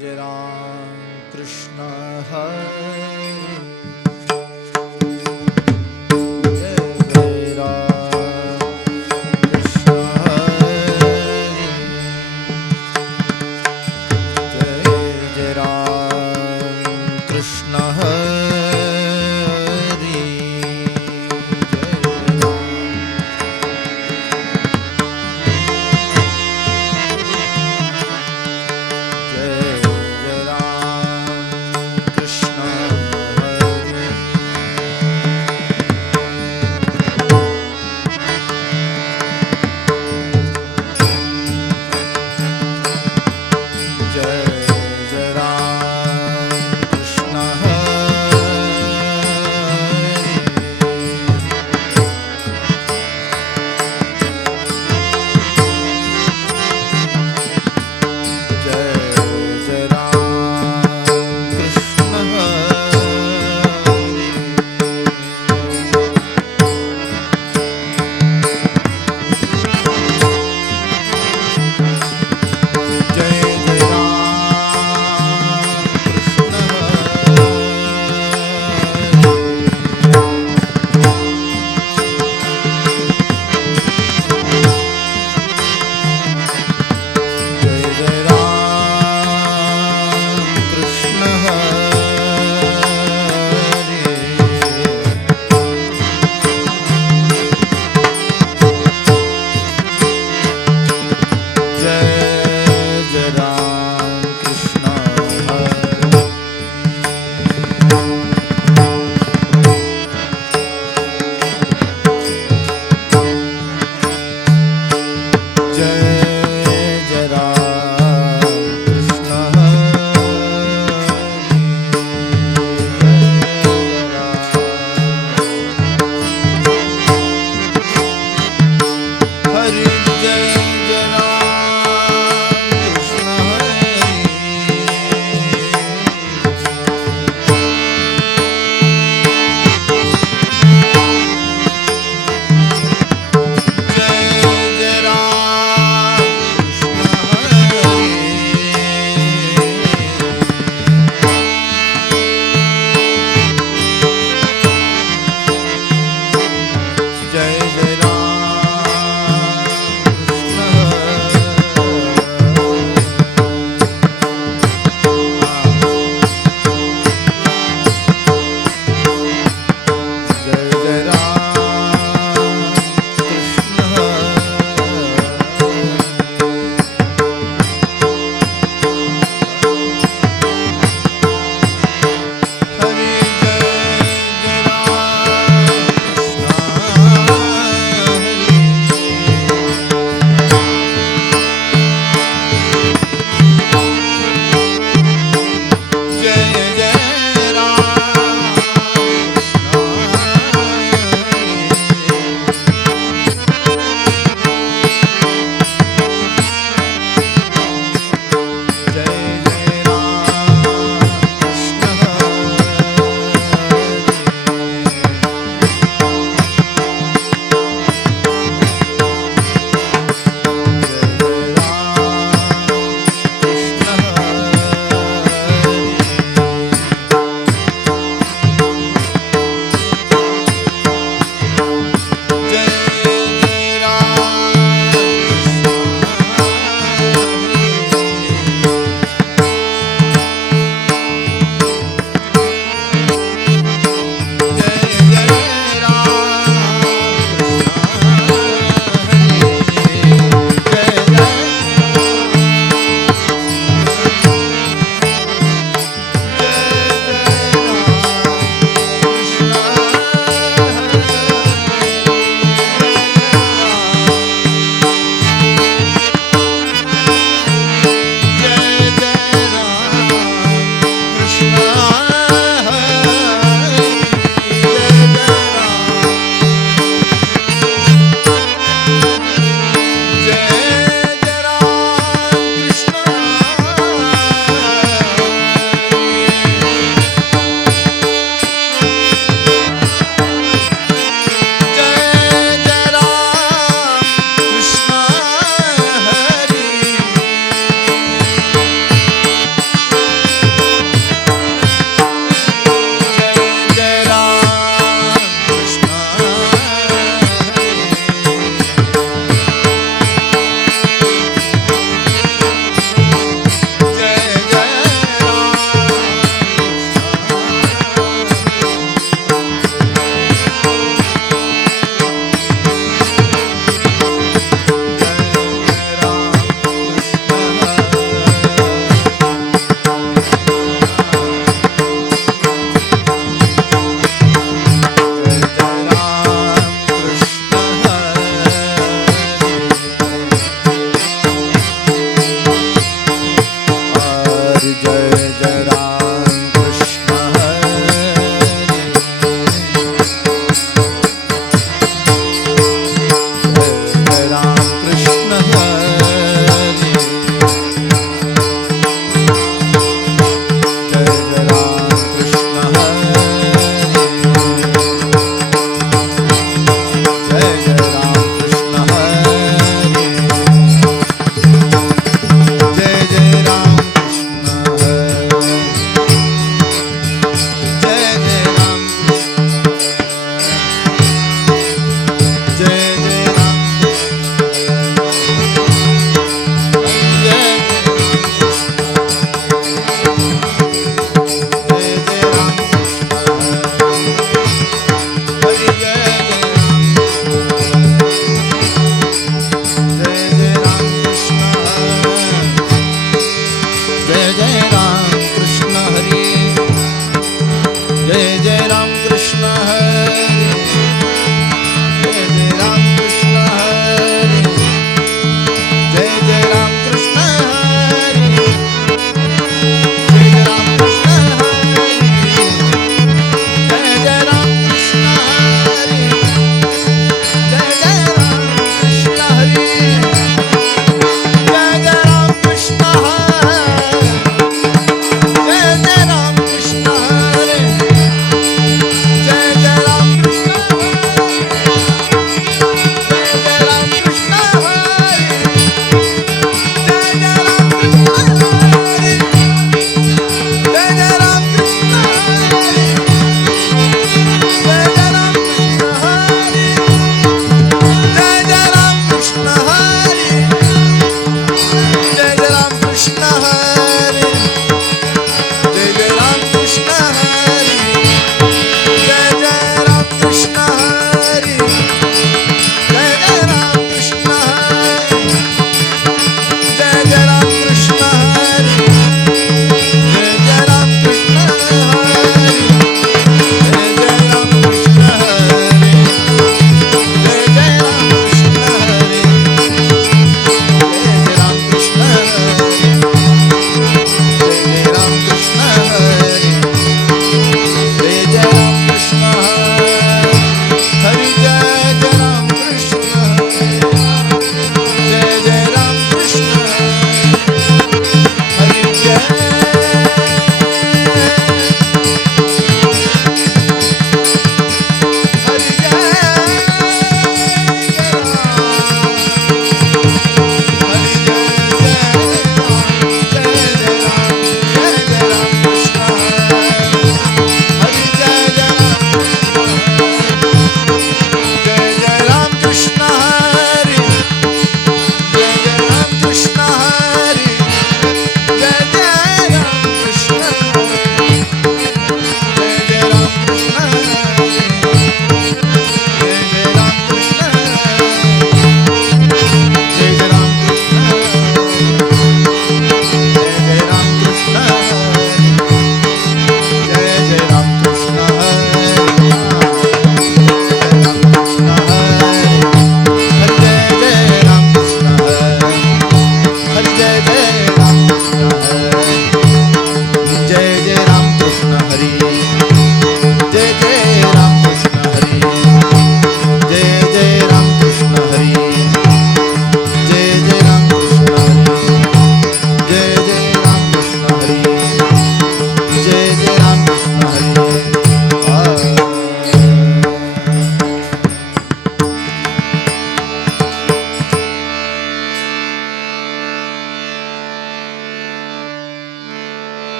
जय राम कृष्ण हरे Krishna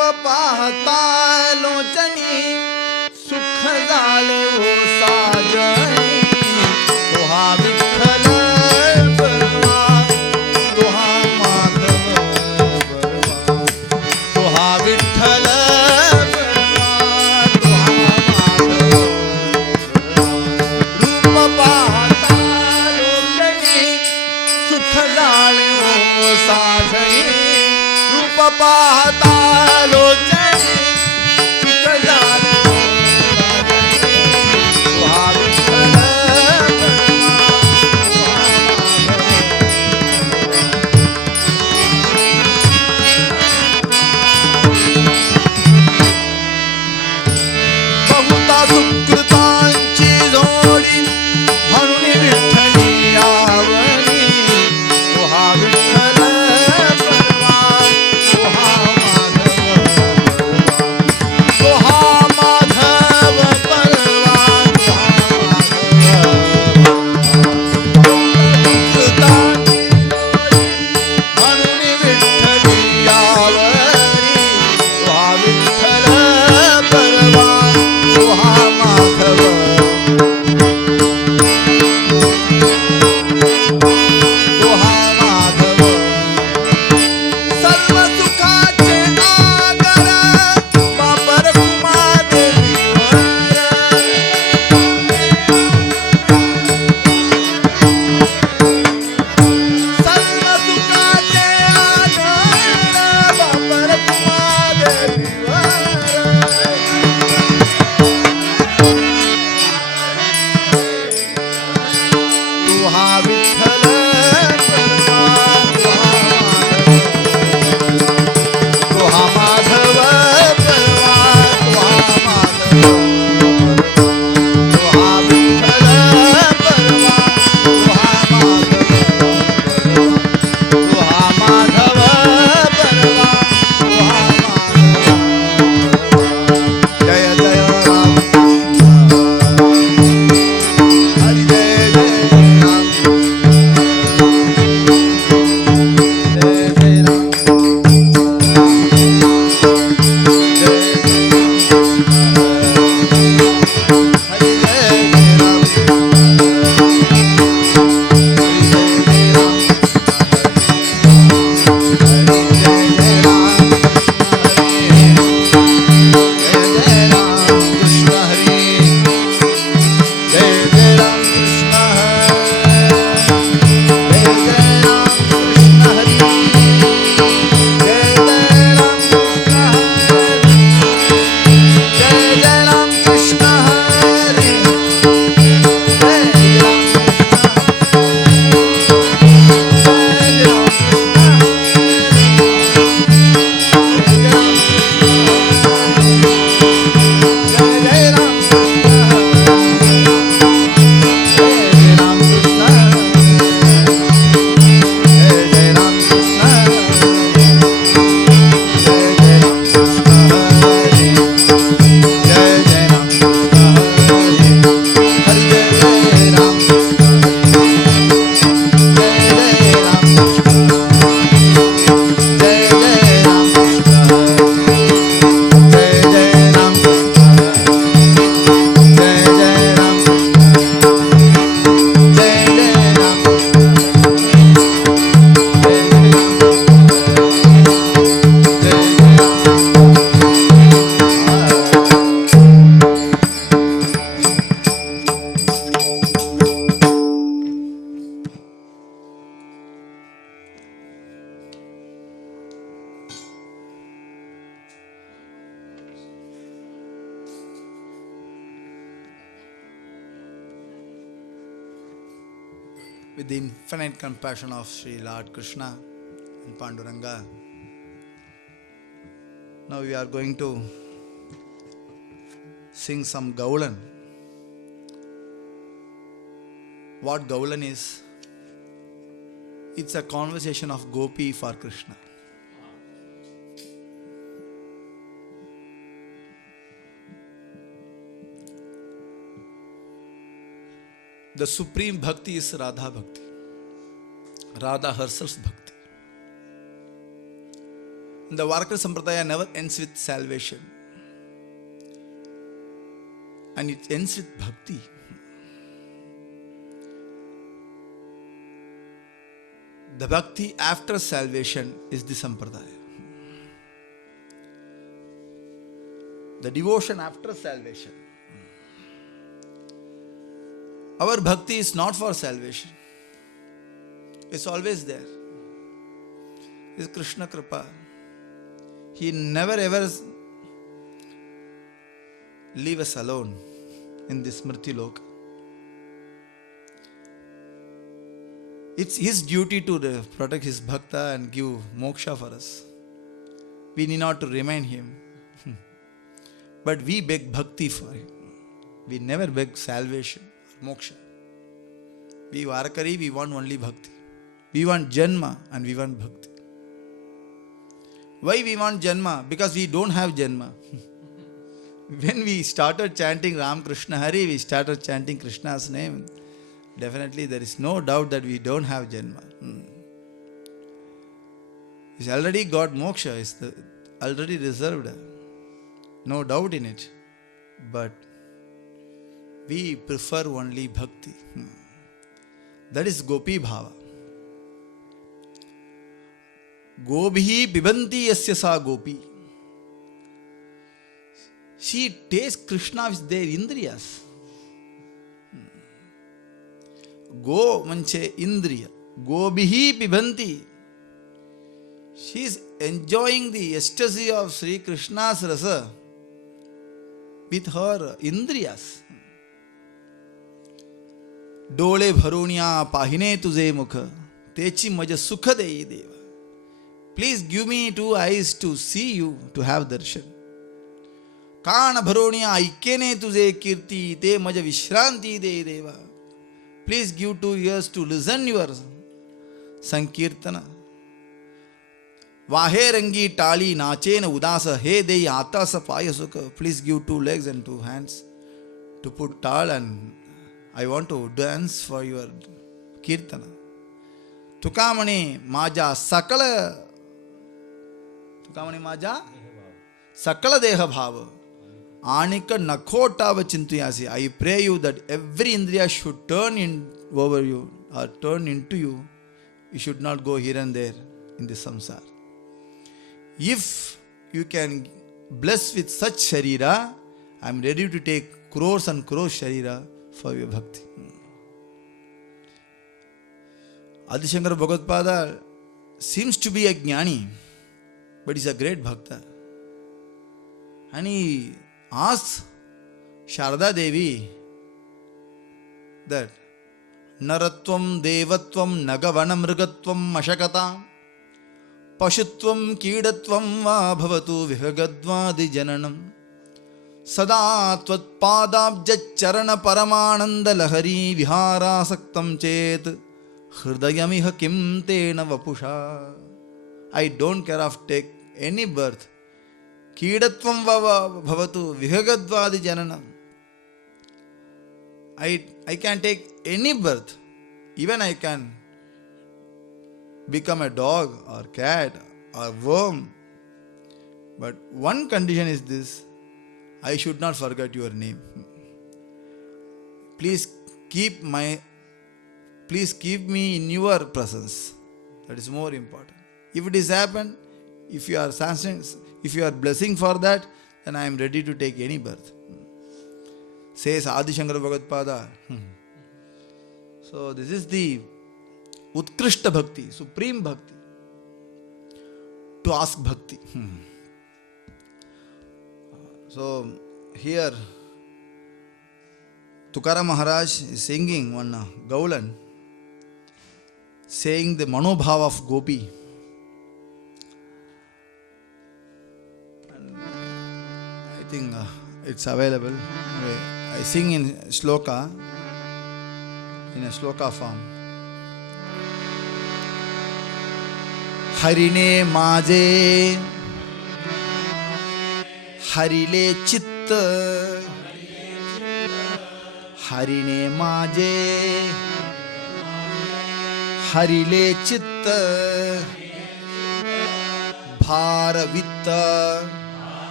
पाहता लोचनी सुख झाले ओ साजनी तो हा विठ्ठल बरवा तो हा माधव बरवा तो हा विठ्ठल बरवा तो हा माधव रूप पाहता लोचनी सुख झाले ओ साजनी रूप पाहता लोचनी सुख झाले ओ साजनी तो हा विठ्ठल बरवा तो हा माधव बहुता सुकृतांची जोडी म्हणून विठ्ठली आवडी तो हा विठ्ठल बरवा तो हा माधव तो हा माधव बरवा तो हा म्हणून विठ्ठली आवडी तो हा विठ्ठल बरवा तो हा माधव तो हा माधव सर्व सुखाचे आगर वापर कुमादेवीवर सर्व सुखाचे आगर वापर कुमादेवीवर तू हा विठ्ठल बरवा तो हा माधव बरवा तो हा माधव तो हा विठ्ठल बरवा तो हा माधव तो हा माधव बरवा तो हा माधव जय जय राम हरि जय जय राम जय जय राम जय हरि जय जय राम हरि जय जय राम हरि जय जय राम हरि जय जय राम कृष्ण हरि जय जय राम कृष्ण जय जय राम कृष्ण हरि जय जय राम कृष्ण जय जय राम कृष्ण हरि जय Ram With the infinite compassion of Sri Lord Krishna and Panduranga, now we are going to sing some Gaulan. What Gaulan is? It's a conversation of Gopi for Krishna. The supreme bhakti is Radha Bhakti. Radha herself's bhakti. The Varkar Sampradaya never ends with salvation. And it ends with bhakti. The bhakti after salvation is the Sampradaya. The devotion after salvation. Our bhakti is not for salvation. It's always there. It's Krishna Kripa. He never ever leave us alone in this Smriti Loka. It's his duty to protect his bhakta and give moksha for us. We need not to remind him. But we beg bhakti for him. We never beg salvation or moksha. We Varkari, we want only bhakti. We want janma and we want bhakti. Why we want janma? Because we don't have janma. When we started chanting Ram Krishna Hari, we started chanting Krishna's name. Definitely there is no doubt that we don't have janma. He's already got moksha. It's already reserved. No doubt in it. But we prefer only bhakti. That is Gopi Bhava. Gobhi pibanti yasya sa gopi. She tastes Krishna with their indriyas. Go manche indriya. Gobhi pibanti. She is enjoying the ecstasy of Sri Krishna's rasa with her indriyas. Dole bharuniya pahine tuze mukha. Techi maja sukha deyi deva. Please give me 2 eyes to see you, to have darshan. Kana bharoniya aikene tuze kirti, te maja vishranti de deva. Please give 2 ears to listen your sankirtana. Vahe rangi tali nachena udasa, he dei atasa payasukha. Please give 2 legs and 2 hands to put tal, and I want to dance for your kirtana. Tukamani maja sakala. Tukamani maja sakala deha bhava. Anika nakhotava chintuyasi. I pray you that every indriya should turn in over you or turn into you. You should not go here and there in the samsara. If you can bless with such sharira, I am ready to take crores and crores sharira for your bhakti. Adi Shankara Bhagavad seems to be a jnani, but he's a great bhakta. And he asks Sharda Devi that Naratvam Devatvam Nagavana Mrigatvam Mashakatam Pashutvam Kidatvam Va Bhavatu Vihagadvadi Jananam Sada Tvat Padabja Charana Paramananda Lahari Vihara Saktam Chet Hridayamiha Kim Tena Vapusha. I don't care of take any birth. Kidatvam va bhavatu vihagadvadi jananam. I can take any birth. Even I can become a dog or cat or worm. But one condition is this: I should not forget your name. Please keep me in your presence. That is more important. If it is happened, if you are blessing for that, then I am ready to take any birth. Says Adi Shankara Bhagavad. So this is the Utkrishta Bhakti, supreme Bhakti. To ask Bhakti. So here Tukaram Maharaj is singing one Gaulan, saying the Manobhava of Gopi. I think it's available. I sing in sloka, in a sloka form. Harine maje, harile chitta, harine maje, harile chitta, भार वित्त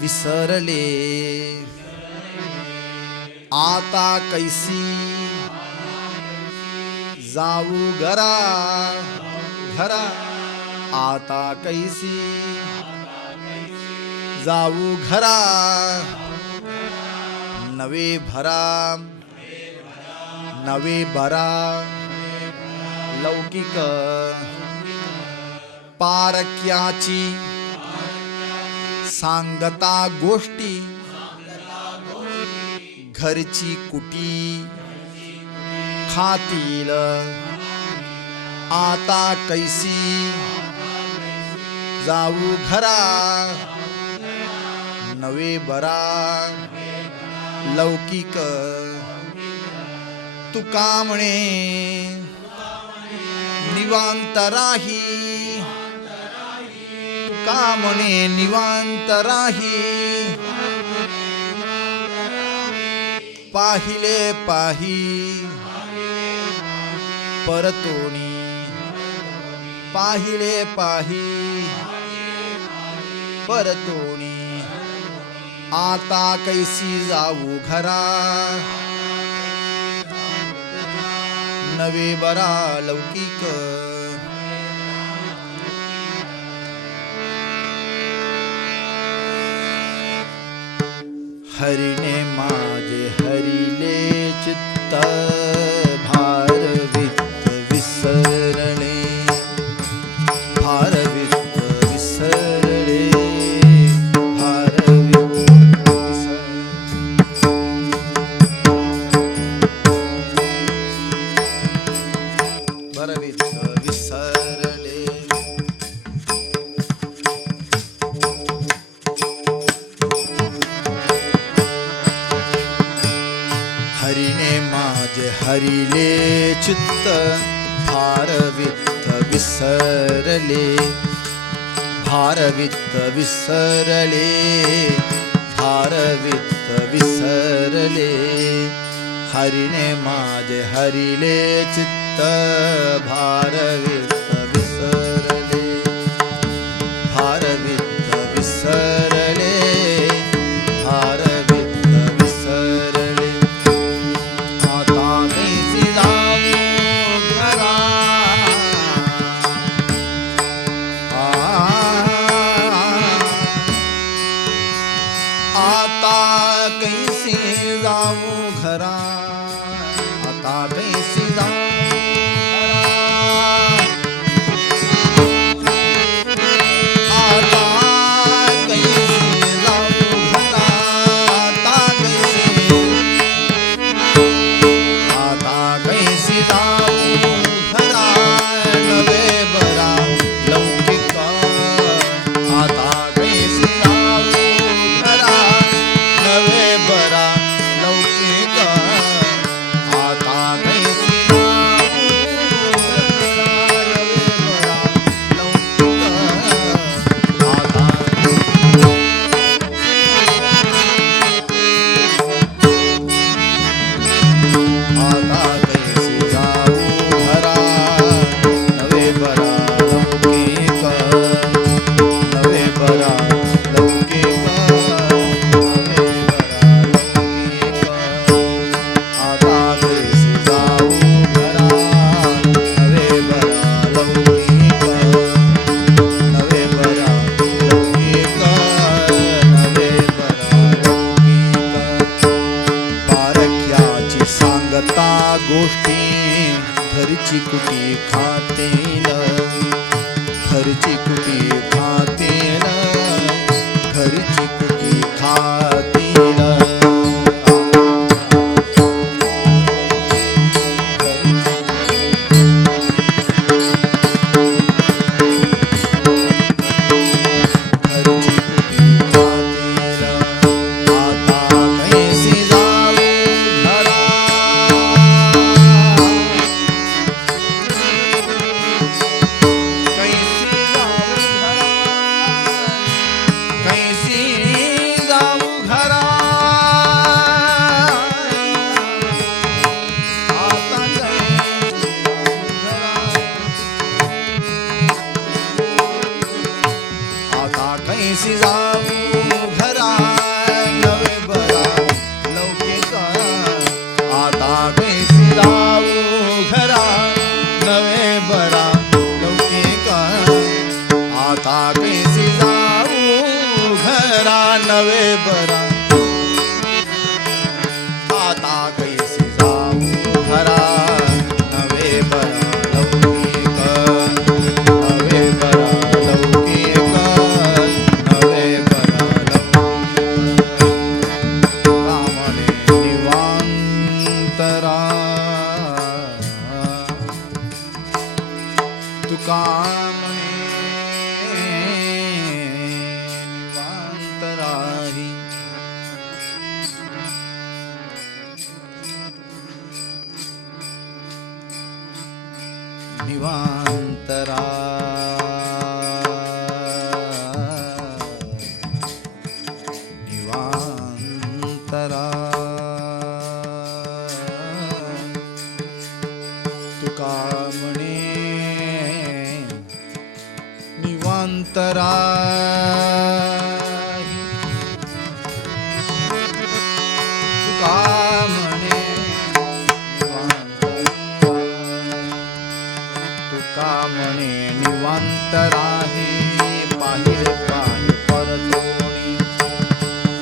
विसरले, आता कैसी जाऊ घरा घरा, आता कैसी जाऊ घरा, नवे भरा नवे बरा, लौकिक पारक्याची सांगता गोष्टी, घरची कुटी खातील, आता कैसी जाऊ घरा, नवे बरा लौकिक, तुका म्हणे निवांत राही, तुका म्हणे निवांत राही, पाहिले पाही परतोनी, पाहिले पाही परतोनी, आता कैसी जाऊ घरा, नवे बरा लौकिक. हरिने माझे हरिले चित्त, भार वित्त विसरणे, भार वित्त विसरणे, भार वित्त भार वित्त विसरणे. हरिने माझे हरिले चित्त, भार वित्त विसरले, भार वित्त विसरले, भार वित्त विसरले. हरिने माझे हरिले चित्त, भार वित्त विसरले, भार वित्त विसरले, भार वित्त विसरले. आता कैसे जाऊ घरा, आता कैसे जाऊ घरा, आता कैसे जाऊ घरा, आता कैसे जाऊ घरा, नवे बरा लौकिक, आता कैसे बरा लौकिक, आता कैसी गोष्टी, घरची कुटी खातेल, घरची कुटी खातेल, घरची कुटी खातेल. कैसी जाऊ घरा, कैसी जाऊ घरा नवे बरा लौकिक आता कैसी जाऊ घरा नवे बरा लौकिक आता कैसी जाऊ घरा नवे बरा आता कैसी जाऊ घरा नवे बरा लौकिक नवे बरा लौकिक नवे बरा लौकिक कामने निवांतरा तू कामने निवांतराही निवांतरा निवांतरा तुका म्हणे निवांतरा तुका म्हणे तुका म्हणे निवांतराही पाहिरे पाय परतोणी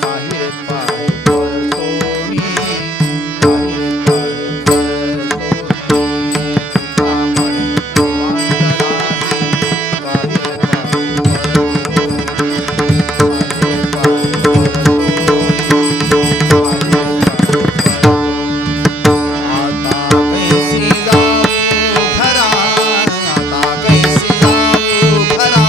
पाहिरे पाय परतोणी पाहिरे पाय परतोणी तुका म्हणे निवांतराही पाहिरे पाय परतोणी पाहिरे पाय परतोणी आता कैसी जाऊ घरा आता कैसी जाऊ घरा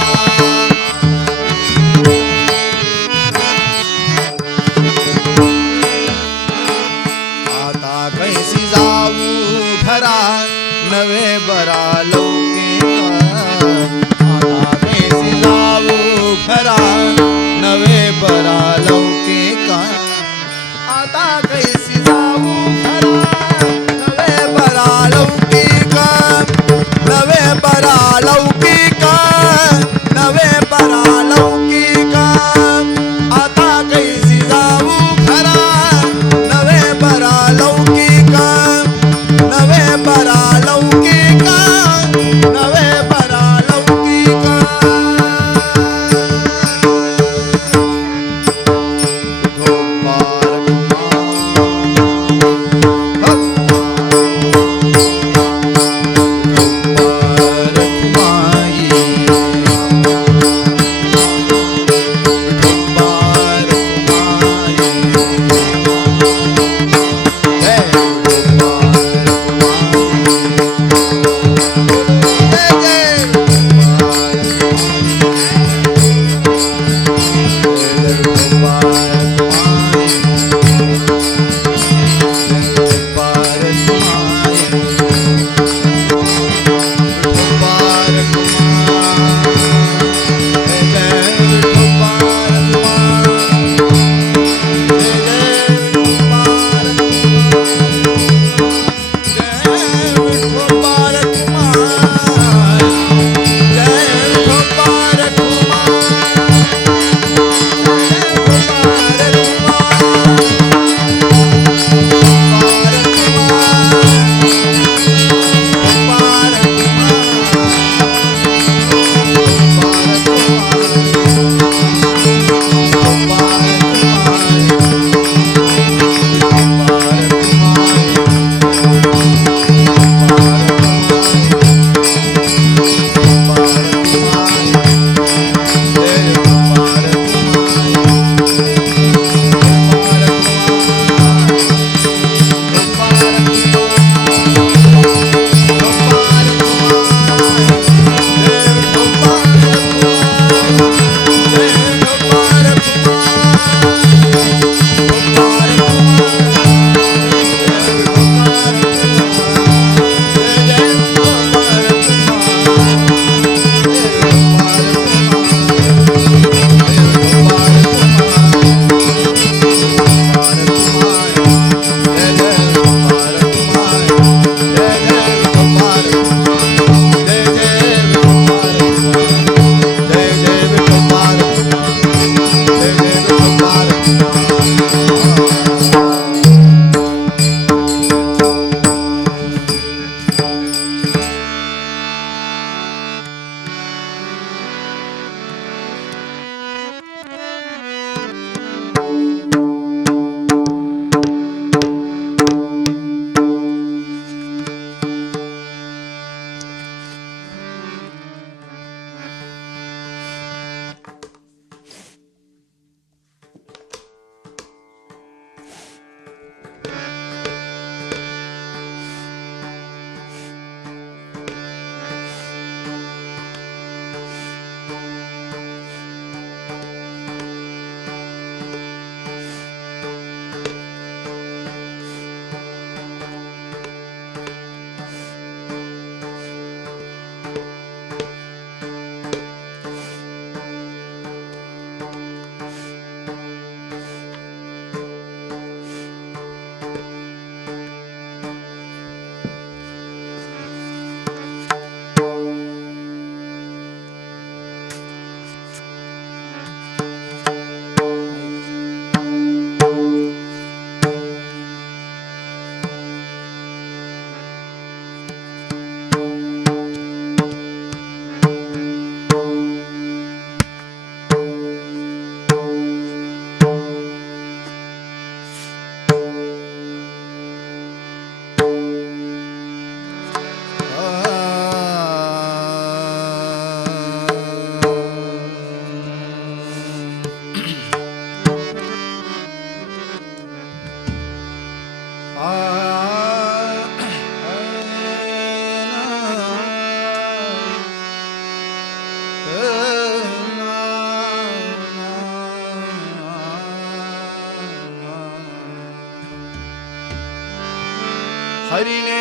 हरिणे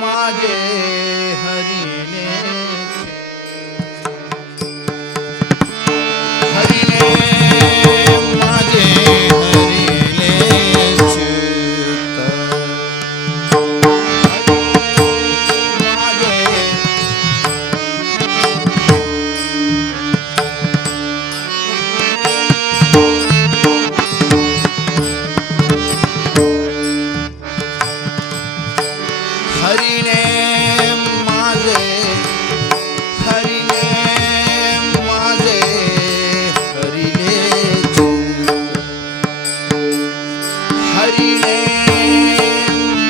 माझे हरिणे हरिणे माझे हरिणे चित्त हरिणे माझे हरिणे माझे हरिणे हरिणे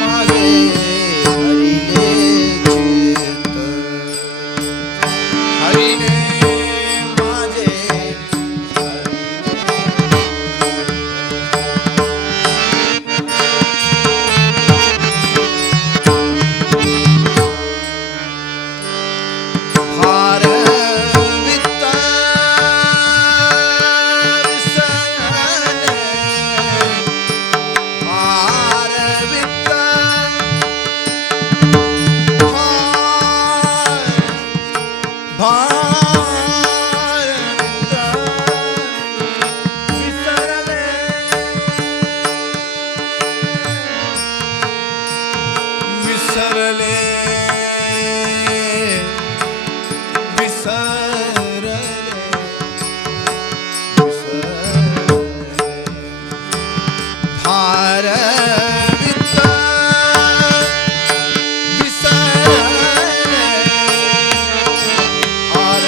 माझे हरिणे चित्त हरिणे माझे विसरले विसरले भार वित्त विसरले भार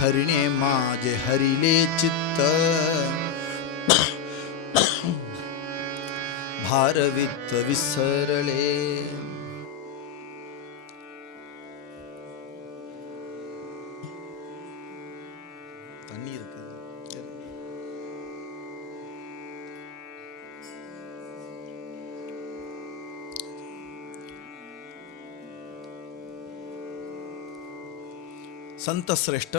हरिणे माझे हरिले चित्त भारवित विसरले. தண்ணி இருக்கு. संत श्रेष्ठ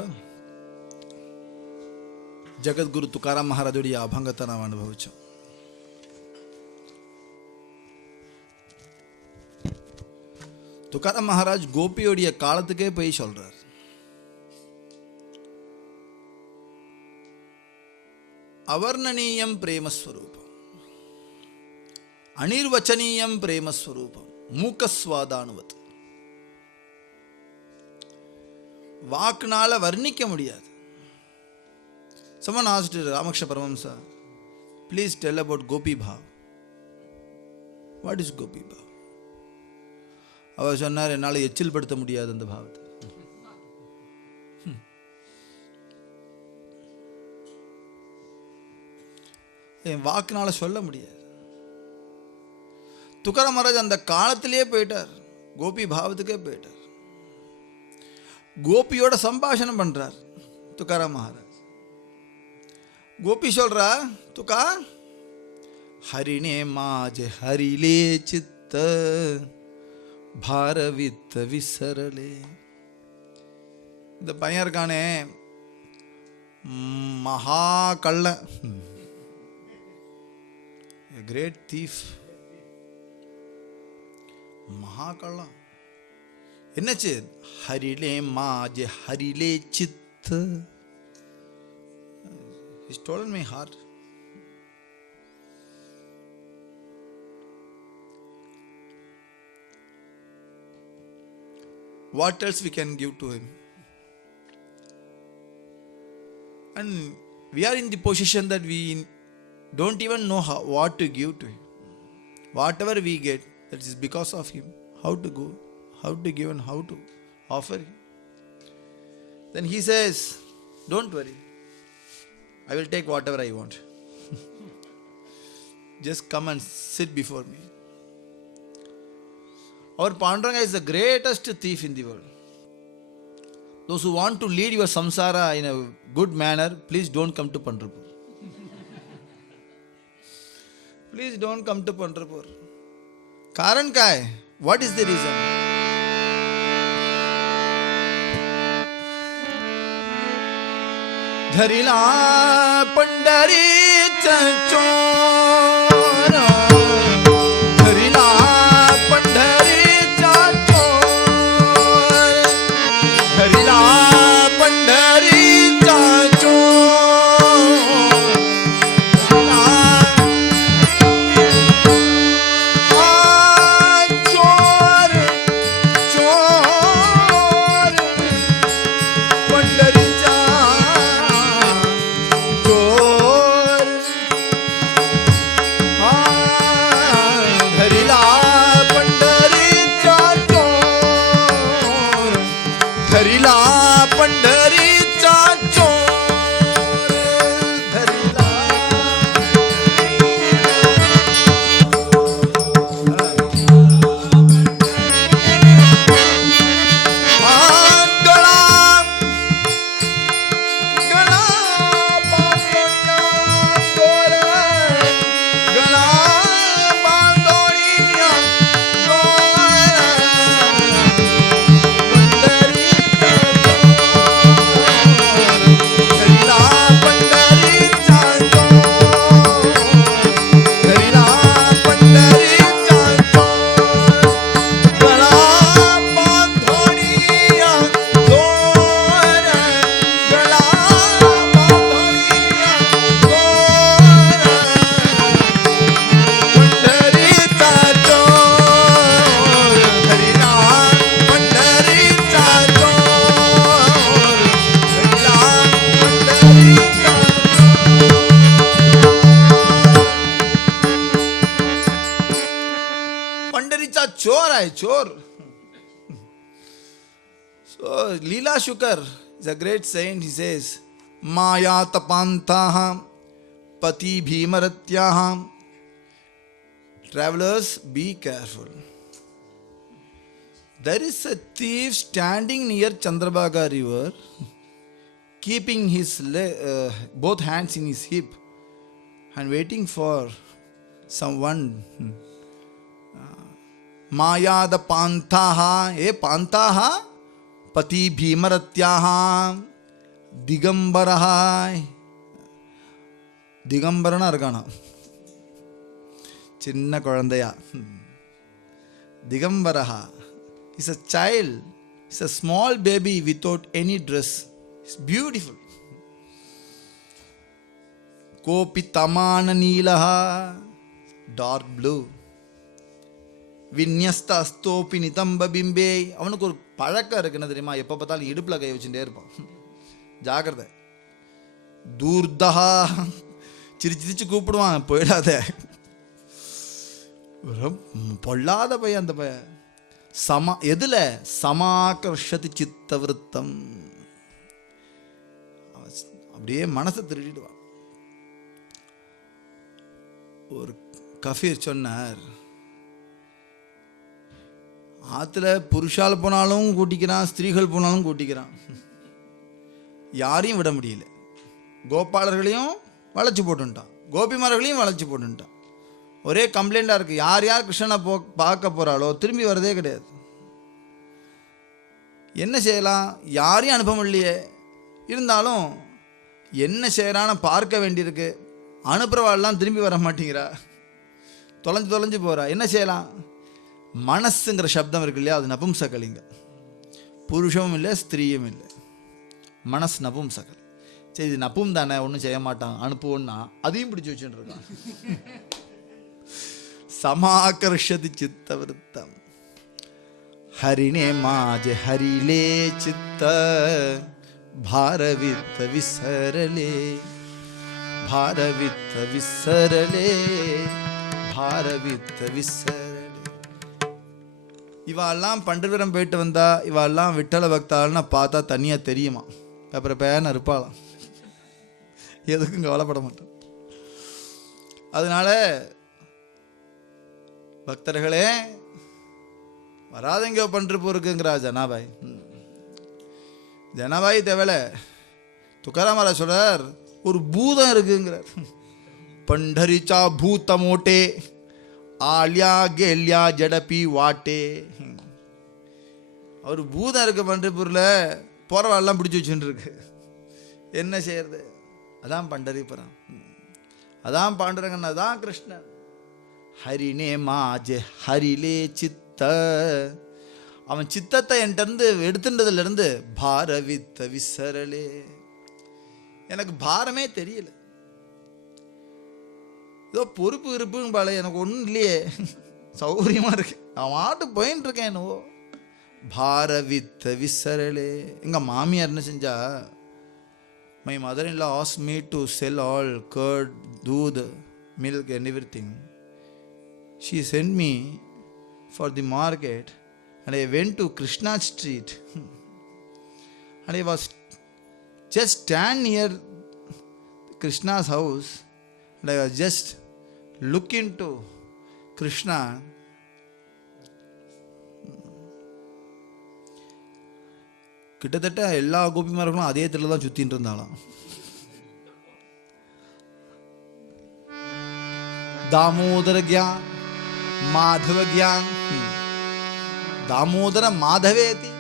जगद्गुरु तुकाराम महाराजोडी अभंगता ನಾವು ಅನುಭವಿಸು. तुकाराम महाराज கோபியோடைய காலத்துக்கே போய் சொல்றார், அவர்ணனீயம் பிரேமஸ்வரூபம், அனிர்வச்சனீயம் பிரேமஸ்வரூபம், மூக்கஸ்வாதானுவத். வாக்குனால வர்ணிக்க முடியாது. Someone asked Ramakrishna Paramahamsa, please tell about Gopi Bhav. What is Gopi Bhav? அவர் சொன்னார், என்னால் எச்சில் படுத்த முடியாது அந்த பாவத்தை. என் வாக்குனால சொல்ல முடியாது. துக்காராம் மகாராஜ் அந்த காலத்திலேயே போயிட்டார், கோபி பாவத்துக்கே போயிட்டார். கோபியோட சம்பாஷணம் பண்றார் துக்காராம் மகாராஜ். கோபி சொல்றா, துக்கா ஹரிணே மாஜே ஹரிலே சித்த பாரவித்த விசரலே. இந்த பையன் இருக்கானே மகா கள்ள, கிரேட் தீஃப், மகா கள்ளம். என்னச்சு? ஹரிலே மாஜே ஹரிலே சித்த. He stolen my heart. What else we can give to him? And we are in the position that we don't even know what to give to him. Whatever we get, that is because of him. How to go, how to give, and how to offer him. Then he says, don't worry, I will take whatever I want. Just come and sit before me. Our Panduranga is the greatest thief in the world. Those who want to lead your samsara in a good manner, please don't come to Pandharpur. Please don't come to Pandharpur. Karan क्या है? What is the reason? धरिला पंढरीचा चोर, धरिला पंढरीचा चोर, धरिला पंढरीचा चोर, चोर चोर पंढरीचा चोर. chore. So Leela Shukar is a great saint. He says, Maya tapantaha pati bhimaratyaha. Travelers, be careful. There is a thief standing near Chandrabhaga river, keeping his both hands in his hip and waiting for someone. Mayada pantaha, pantaha, pati bhimaratyaha, digambaraha. Digambarana argana. Chinna Korandaya. Digambaraha is a child, it's a small baby without any dress. It's beautiful. Kopi tamana neelaha, dark blue. Vinyasta astopi nitamba bimbe. அவனுக்கு ஒரு பழக்கம் இருக்குன்னு தெரியுமா, எப்போ பார்த்தாலும் இடுப்பில் கை வச்சுட்டே இருப்பான். ஜாகிரதை. தூர்தஹா, சிரிச்சு சிரிச்சு கூப்பிடுவான், போயிடாத. பொல்லாத பையன் அந்த பையன். எதுல சமாகர்ஷதி சித்தவிருத்தம், அப்படியே மனசை திருடிடுவான். ஒரு கஃபீர் சொன்னார், ஆத்துல புருஷால் போனாலும் கூட்டிக்கிறான், ஸ்திரீகள் போனாலும் கூட்டிக்கிறான், யாரையும் விட முடியல. கோபாலர்களையும் வளைச்சு போட்டுட்டான், கோபிமார்களையும் வளைச்சு போட்டுட்டான். ஒரே கம்ப்ளைண்டாக இருக்குது, யார் யார் கிருஷ்ணனை பார்க்க போகிறாளோ திரும்பி வரதே கிடையாது. என்ன செய்யலாம், யாரையும் அனுப்ப முடியலையே, இருந்தாலும் என்ன செய்யறான்னு பார்க்க வேண்டியிருக்கு. அனுப்புகிறவாள்லாம் திரும்பி வர மாட்டேங்கிறா, தொலைஞ்சு போகிறா. என்ன செய்யலாம், மனசுங்கிற சப்தம் இருக்கு இல்லையா, அது நபும்சகலிங்க. புருஷமும் இல்லை ஸ்திரீயும் இல்லை, மனசு நபும்சகல். சரி இது நப்பும் தானே, ஒன்றும் செய்ய மாட்டான், அனுப்புவோன்னா அதையும் பிடிச்சி வச்சுட்டு இருக்கான். சமாகர்ஷதி சித்தவிருத்தம். ஹரிணே மாஜ ஹரிலே சித்த பாரவித்த விசரலே, பாரவித்த விசரலே, பாரவித்த விசரலே. இவாள்லாம் பண்டிதரம் போயிட்டு வந்தா, இவாள்லாம் விட்டல பக்தாள்னா பார்த்தா தனியாக தெரியுமா, அப்புறம் பேன இருப்பாளாம், எதுக்கும் கவலைப்பட மாட்டோம். அதனால பக்தர்களே வராதங்க பண்டிருப்போருக்குங்கிறா ஜனாபாய். ஜனாபாய் தேவலை துக்காராமரா சொல்றார், ஒரு பூதம் இருக்குங்கிறார். பண்டரிச்சா பூத்த மோட்டே ஆலியா கேலியா ஜடப்பி வாட்டே. அவர் பூதம் இருக்கு பண்டிருப்பூரில், போறவாள்லாம் பிடிச்சி வச்சுட்டு இருக்கு. என்ன செய்யறது, அதான் பண்டரிபுரம், அதான் பாண்டுரங்கன், அதான் கிருஷ்ணன். ஹரினே மாஜே ஹரிலே சித்த, அவன் சித்தத்தை என்கிட்ட எடுத்துட்டதுலேருந்து பாரவித்த விசரலே, எனக்கு பாரமே தெரியல. ஏதோ பொறுப்பு இருப்புன்னு பால, எனக்கு ஒன்றும் இல்லையே, சௌகரியமாக இருக்கு, நான் மாட்டு போயின்னு இருக்கேன் என்னவோ. பாரவித்த விசரலே. எங்கள் மாமியார் என்ன செஞ்சா, my mother-in-law asked me to sell all curd, doodh, milk and everything. She sent me for the market and I went to Krishna Street and I was just stand near Krishna's house and I was just looking to Krishna. கிட்டத்தட்ட எல்லா கோபிமார்களும் அதே தெருல தான் சுத்தின்னு இருந்தாலும். தாமோதர கியான் மாதவ கியான், தாமோதர மாதவேதி,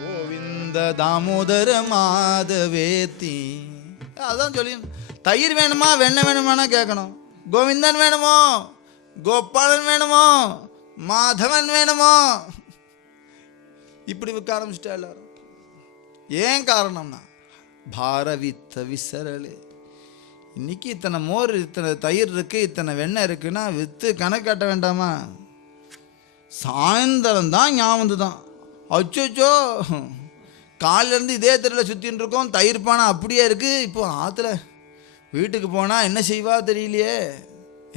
கோவிந்த தாமோதர மாதவேதி. அதான் சொல்லி, தயிர் வேணுமா வெண்ணெய் வேணுமானா கேட்கணும், கோவிந்தன் வேணுமோ கோபாலன் வேணுமோ மாதவன் வேணுமோ, இப்படி விற்க ஆரம்பிச்சிட்டா எல்லாரும். ஏன் காரணம்னா பாரவித்த விசரலே. இன்னைக்கு இத்தனை மோர், இத்தனை தயிர் இருக்கு, இத்தனை வெண்ணெய் இருக்குன்னா விற்று கணக்கு காட்ட வேண்டாமா? சாயந்தரம் தான் ஞாபகம் தான், அச்சோச்சோ காலிலேருந்து இதே தெருவில் சுற்றின்னு இருக்கோம், தயிர் பானை அப்படியே இருக்குது. இப்போ ஆற்றுல வீட்டுக்கு போனால் என்ன செய்வா தெரியலையே,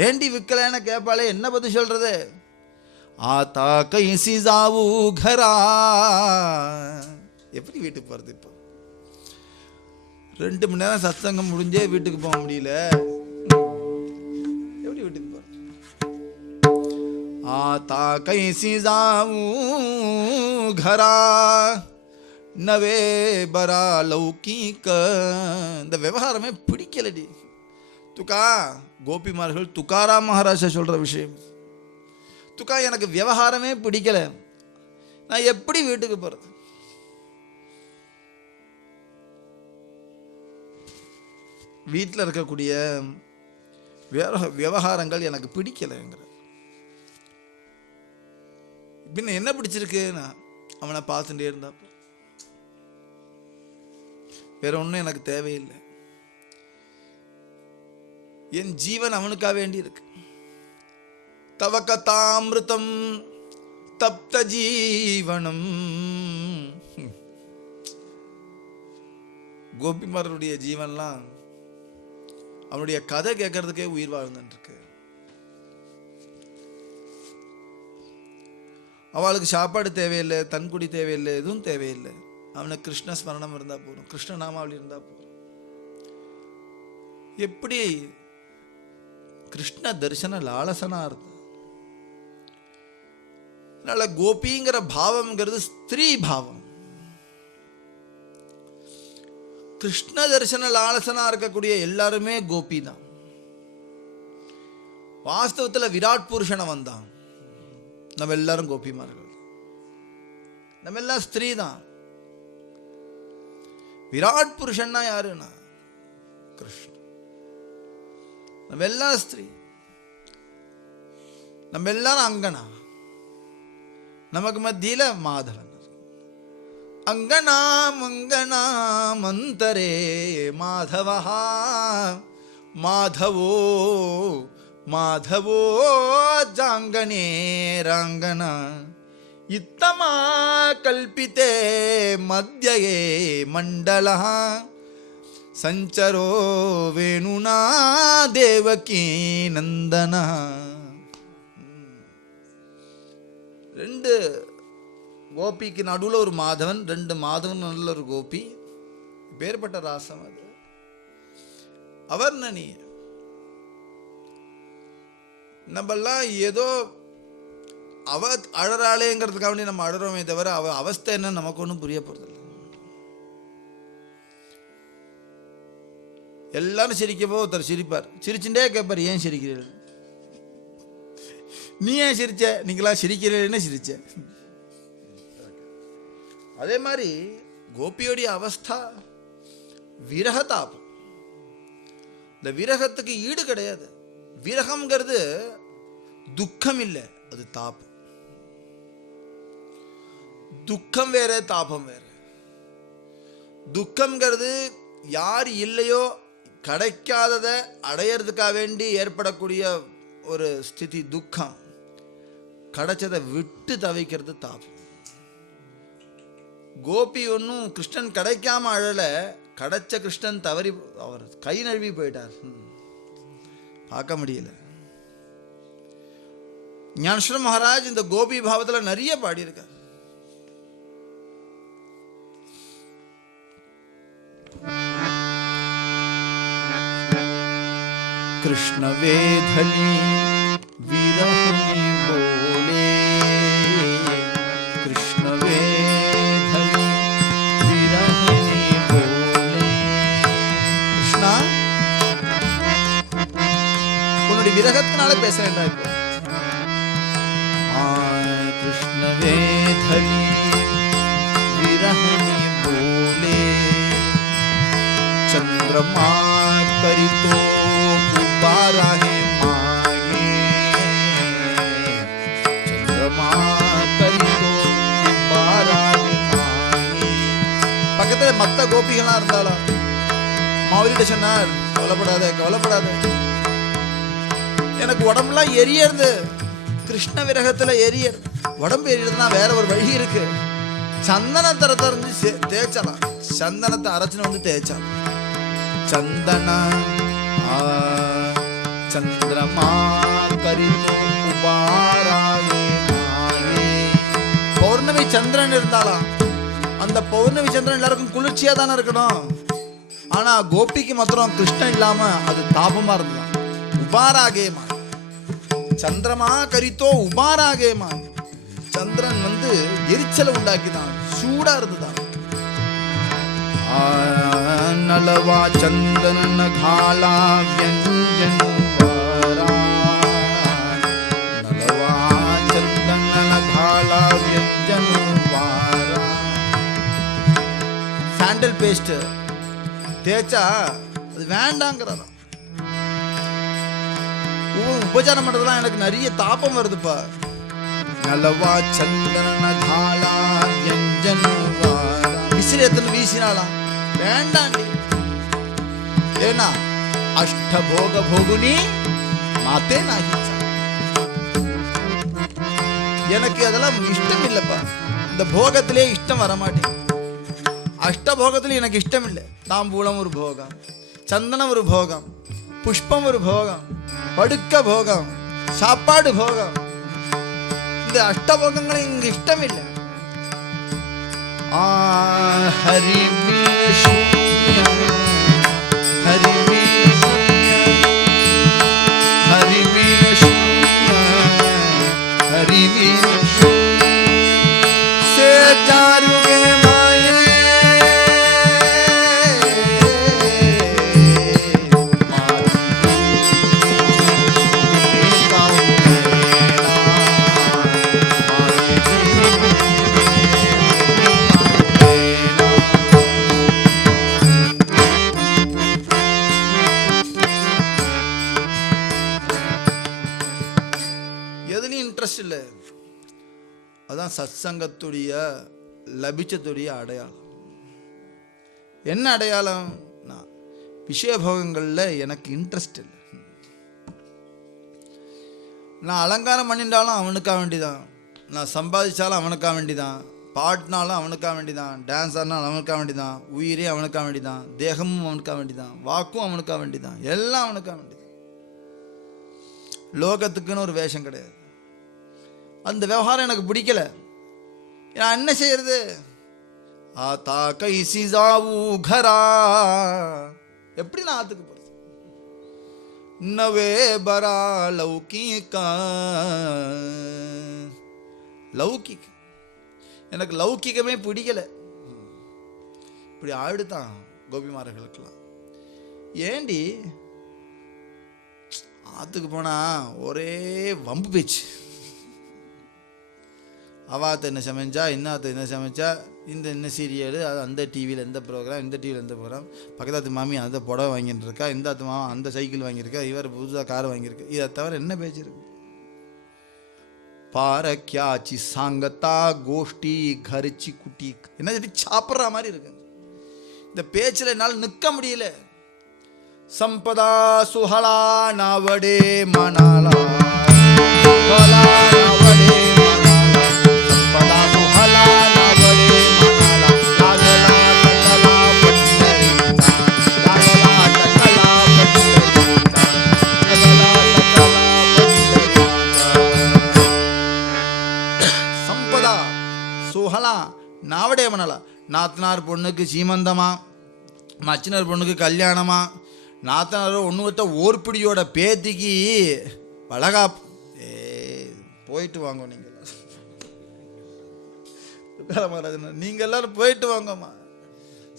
ஏண்டி விற்கலைன்னு கேட்பாளே, என்ன பற்றி சொல்கிறது? ஆத்தா கைசி ஜாவு கரா. எப்படி வீட்டுக்கு போறது? இப்போ 2 மணி நேரம் சத்சங்கம் முடிஞ்சே வீட்டுக்கு போக முடியல. எப்படி வீட்டுக்கு போறது? ஆத்தா கைசி ஜாவு கரா நவே பரா லௌகிக. இந்த விவகாரமே பிடிக்கலடி. துக்கா கோபிமார்கள் துக்காராம் மகாராஜா சொல்ற விஷயம். துக்கா எனக்கு விவகாரமே பிடிக்கல, நான் எப்படி வீட்டுக்கு போறது? வீட்டில் இருக்கக்கூடிய விவகாரங்கள் எனக்கு பிடிக்கலைங்கிற. பின்ன என்ன பிடிச்சிருக்கு? நான் அவனை பார்த்துட்டே இருந்தா வேற ஒன்றும் எனக்கு தேவையில்லை. என் ஜீவன் அவனுக்காக வேண்டி இருக்கு. தவகதாமிருதம் தப்த ஜீவனம். கோபிமாருடைய ஜீவன்லாம் அவனுடைய கதை கேட்கறதுக்கே உயிர் வாழ்ந்துருக்கு. அவளுக்கு சாப்பாடு தேவையில்லை, தன்குடி தேவையில்லை, எதுவும் தேவையில்லை. அவனுக்கு கிருஷ்ண ஸ்மரணம் இருந்தா போதும், கிருஷ்ண நாமாவளி இருந்தா போதும். எப்படி கிருஷ்ண தரிசன லாலசனா இருந்தா. அதனால கோபிங்கிற பாவம்ங்கிறது ஸ்திரீ பாவம். கிருஷ்ண தரிசன லாலசனா இருக்கக்கூடிய எல்லாருமே கோபி தான். வாஸ்தவத்தில் விராட் புருஷனை வந்தான். நம்ம எல்லாரும் கோபிமார்கள், நம்ம எல்லாம் ஸ்திரீ தான். விராட் புருஷன்னா யாருன்னா கிருஷ்ணன். நம்ம எல்லாம் ஸ்திரீ, நம்ம எல்லாரும் அங்கனா. நமக்கு மத்தியில மாதவன். அங்கனா மங்கனா மந்தரே மாதவா மாதவோ மாதவோ ஜாங்கனே ராங்கனா இத்தமா கல்பித்தே மத்யே மண்டல சஞ்சரோ வேணுனா தேவகி நந்தன. 2 கோபிக்கு நடுவில் ஒரு மாதவன், 2 மாதவன் நல்ல ஒரு கோபி. பேர்பட்ட ராசம் அது. அவர்ணனி. நம்மெல்லாம் ஏதோ அவ அழறாளேங்கிறதுக்காக வேண்டி நம்ம அழறோமே தவிர அவ அவஸ்தை என்ன நமக்கு ஒன்றும் புரிய போறதில்லை. எல்லாரும் சிரிக்கப்போ ஒருத்தர் சிரிப்பார், சிரிச்சுட்டே கேட்பார், ஏன் சிரிக்கிறீர்கள்? நீ ஏன் சிரிச்ச? நீங்களா சிரிக்கிறீன்னு சிரிச்ச. அதே மாதிரி கோபியோடைய அவஸ்தா விரகதாபம். இந்த விரகத்துக்கு ஈடு கிடையாது. விரகம்ங்கிறது துக்கம் இல்லை, அது தாபம். துக்கம் வேற, தாபம் வேற. துக்கம்ங்கிறது யார் இல்லையோ கிடைக்காததை அடையிறதுக்காக வேண்டி ஏற்படக்கூடிய ஒரு ஸ்திதி துக்கம். கிடைச்சதை விட்டு தவிக்கிறது தாபம். கோபி ஒன்றும் கிருஷ்ணன் கிடைக்காம அழல, கிடைச்ச கிருஷ்ணன் தவறி அவர் கை நழுவி போயிட்டார், பார்க்க முடியல. ஞானேஸ்வர மகாராஜ் இந்த கோபி பாவத்தில் நிறைய பாடியிருக்கார். कृष्ण वेधनी विरहनी बोले, कृष्ण वेधनी विरहनी बोले. कृष्णा உன்னுடைய விரகத்தினால பேசுறேன்டா இப்போ. कृष्ण वेधनी विरहनी बोले, चंद्रमा करितो बारा है माये, चंद्रमा करितो बारा है माये. பக்கத்துல மத்த கோபிகளா இருந்தாலும் மாவரிட்ட சொன்னார், கவலைப்படாத கவலைப்படாத, எனக்கு உடம்புலாம் எரியறது, கிருஷ்ண விரகத்துல எரியறது. உடம்பு எரியறதுனா வேற ஒரு வழி இருக்கு. சந்தனத்தை அரைச்சு தேய்ச்சலாம், சந்தனத்தை அரைச்சுன்னு வந்து தேய்ச்சாலும். சந்தன चंद्रमा करितो उबारा சந்திரன் இருந்தாலாம். அந்த பௌர்ணமி சந்திரன் எல்லாருக்கும் குளிர்ச்சியா தானே இருக்கணும். ஆனா கோபிக்கு மாத்திரம் கிருஷ்ணன் இல்லாம அது தாபமா இருந்ததான். உபாராகேமா சந்திரமா கரித்தோ உபாராகேமா. சந்திரன் எரிச்சலை உண்டாக்கிதான், சூடா இருந்துதான். நலவா சந்தன காலா வியஞ்சன வாரா. நலவா சந்தன காலா வியஞ்சன வாரா. சாண்டல் பேஸ்ட் தேய்ச்சா அது வேண்டாங்கிறதா. உபச்சாரம் பண்றதுலாம் எனக்கு நிறைய தாபம் வருதுப்பா. நலவா சந்தன காலா வியஞ்சன வாரா. விசிறி எத்தனை வீசினாலாம் வேண்டாண்டி. ஏன்னா அஷ்டபோக போகுனி மாத்தே நாகிச்சா. எனக்கு அதெல்லாம் இஷ்டம் இல்லப்பா. இந்த போகத்திலே இஷ்டம் வரமாட்டேன். அஷ்டபோகத்திலே எனக்கு இஷ்டம் இல்லை. தாம்பூலம் ஒரு போகம், சந்தனம் ஒரு போகம், புஷ்பம் ஒரு போகம், படுக்க போகம், சாப்பாடு போகம். இந்த அஷ்டபோகங்களை இங்க இஷ்டம் இல்லை. ஹரி ஹரி ஹரி ஹரி से चारुगे माये எதுலையும் இன்ட்ரெஸ்ட் இல்லை. அதான் சத்சங்கத்துடைய லபிச்சத்துடைய அடையாளம். என்ன அடையாளம்? விஷயபோகங்களில் எனக்கு இன்ட்ரெஸ்ட் இல்லை. நான் அலங்காரம் பண்ணிட்டாலும் அவனுக்காக வேண்டிதான், நான் சம்பாதிச்சாலும் அவனுக்காக வேண்டிதான், பாடினாலும் அவனுக்காக வேண்டிதான், டான்ஸ் ஆடினாலும் அவனுக்காக வேண்டிதான், உயிரே அவனுக்காக வேண்டிதான், தேகமும் அவனுக்காக வேண்டிதான், வாக்கும் அவனுக்காக வேண்டிதான், எல்லாம் அவனுக்காக வேண்டிதான். லோகத்துக்குன்னு ஒரு வேஷம் கிடையாது. அந்த விவகாரம் எனக்கு பிடிக்கல. நான் என்ன செய்யறது? ஆத்தா கைசி ஜாவு கரா. எப்படி நான் ஆத்துக்கு போறது? நவே பரா லௌகிகா. லௌகிக் எனக்கு லௌகிகமே பிடிக்கல. இப்படி ஆயிடுதான் கோபிமார்களுக்கெல்லாம். ஏண்டி ஆத்துக்கு போனா ஒரே வம்பு பேச்சு. அவாத்த என்ன சமைச்சா, இன்னாத்த என்ன சமைச்சா, இந்த என்ன சீரியல், அது அந்த டிவியில் எந்த ப்ரோக்ராம், இந்த டிவியில் எந்த ப்ரோக்ராம், பக்கத்தாத்து மாமி அந்த புடவை வாங்கிட்டு இருக்கா, இந்த ஆத்து மாமா அந்த சைக்கிள் வாங்கியிருக்கா, இவர் புதுசாக கார் வாங்கியிருக்கு. இதை தவிர என்ன பேச்சு இருக்கு? பாரக்கியாச்சி சாங்கத்தா கோஷ்டி கரிச்சி குட்டி என்ன சொல்லி சாப்பிட்ற மாதிரி இருக்கு. இந்த பேச்சில் என்னால் நிற்க முடியல. சம்பதா சுஹலா நாவடே மணாலா நாவடே நாவடே மணலா. நாத்தனார் பொண்ணுக்கு சீமந்தமா, மச்சினார் பொண்ணுக்கு கல்யாணமா, நாத்தனார் ஒன்று விட்ட ஓர்பிடியோட பேத்திக்கு வளகாப்பு. போயிட்டு வாங்க நீங்க எல்லாரும் போயிட்டு வாங்கம்மா.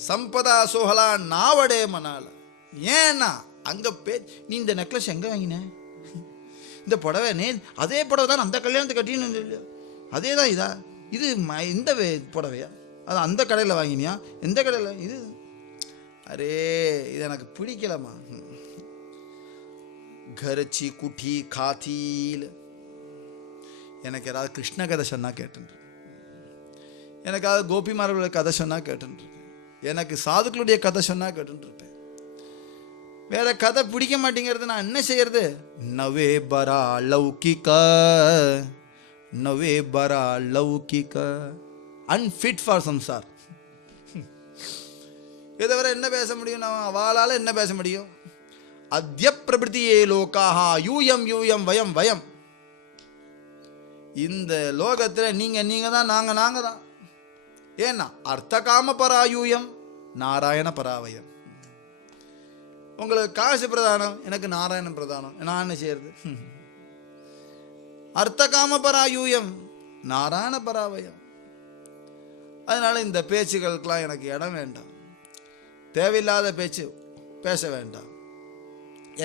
சம்பதா சோஹலா நாவடே மணால. ஏன்னா அங்க நீ இந்த நெக்லஸ் எங்க வாங்கின? இந்த புடவை அதே புடவை தான் அந்த கல்யாணத்தை கட்டின்னு அதே தான் இதா? இது இந்த புடவையா? அது அந்த கடையில் வாங்கினியா? எந்த கடையில்? இது அரே இது எனக்கு பிடிக்கலம்மா. கரச்சி குட்டி காத்தீல். எனக்கு ஏதாவது கிருஷ்ண கதை சொன்னா கேட்டுரு, எனக்கு அது கோபிமார்களுடைய கதை சொன்னா கேட்டுரு, எனக்கு சாதுக்களுடைய கதை சொன்னா கேட்டுருப்பேன். வேற கதை பிடிக்க மாட்டேங்கிறது. நான் என்ன செய்யறது? நவே பரா லௌகிகா, நவே பரா லௌகிகா, அன்ஃபிட் ஃபார் சம்சார். இதை வர என்ன பேச முடியும்? நான் அவளால் என்ன பேச முடியும்? அத்ய பிரபிருத்தியே லோகாஹா யூயம் யூயம் வயம் வயம். இந்த லோகத்தில் நீங்கள் தான், நாங்கள் தான். ஏன்னா அர்த்த காம பராயூயம் நாராயண பராவயம். உங்களுக்கு காசு பிரதானம், எனக்கு நாராயணன் பிரதானம், நான் என்ன செய்யறது? அர்த்த காம பராயூயம் நாராயண பராவயம். அதனால இந்த பேச்சுகளுக்கெல்லாம் எனக்கு இடம் வேண்டாம். தேவையில்லாத பேச்சு பேச வேண்டாம்.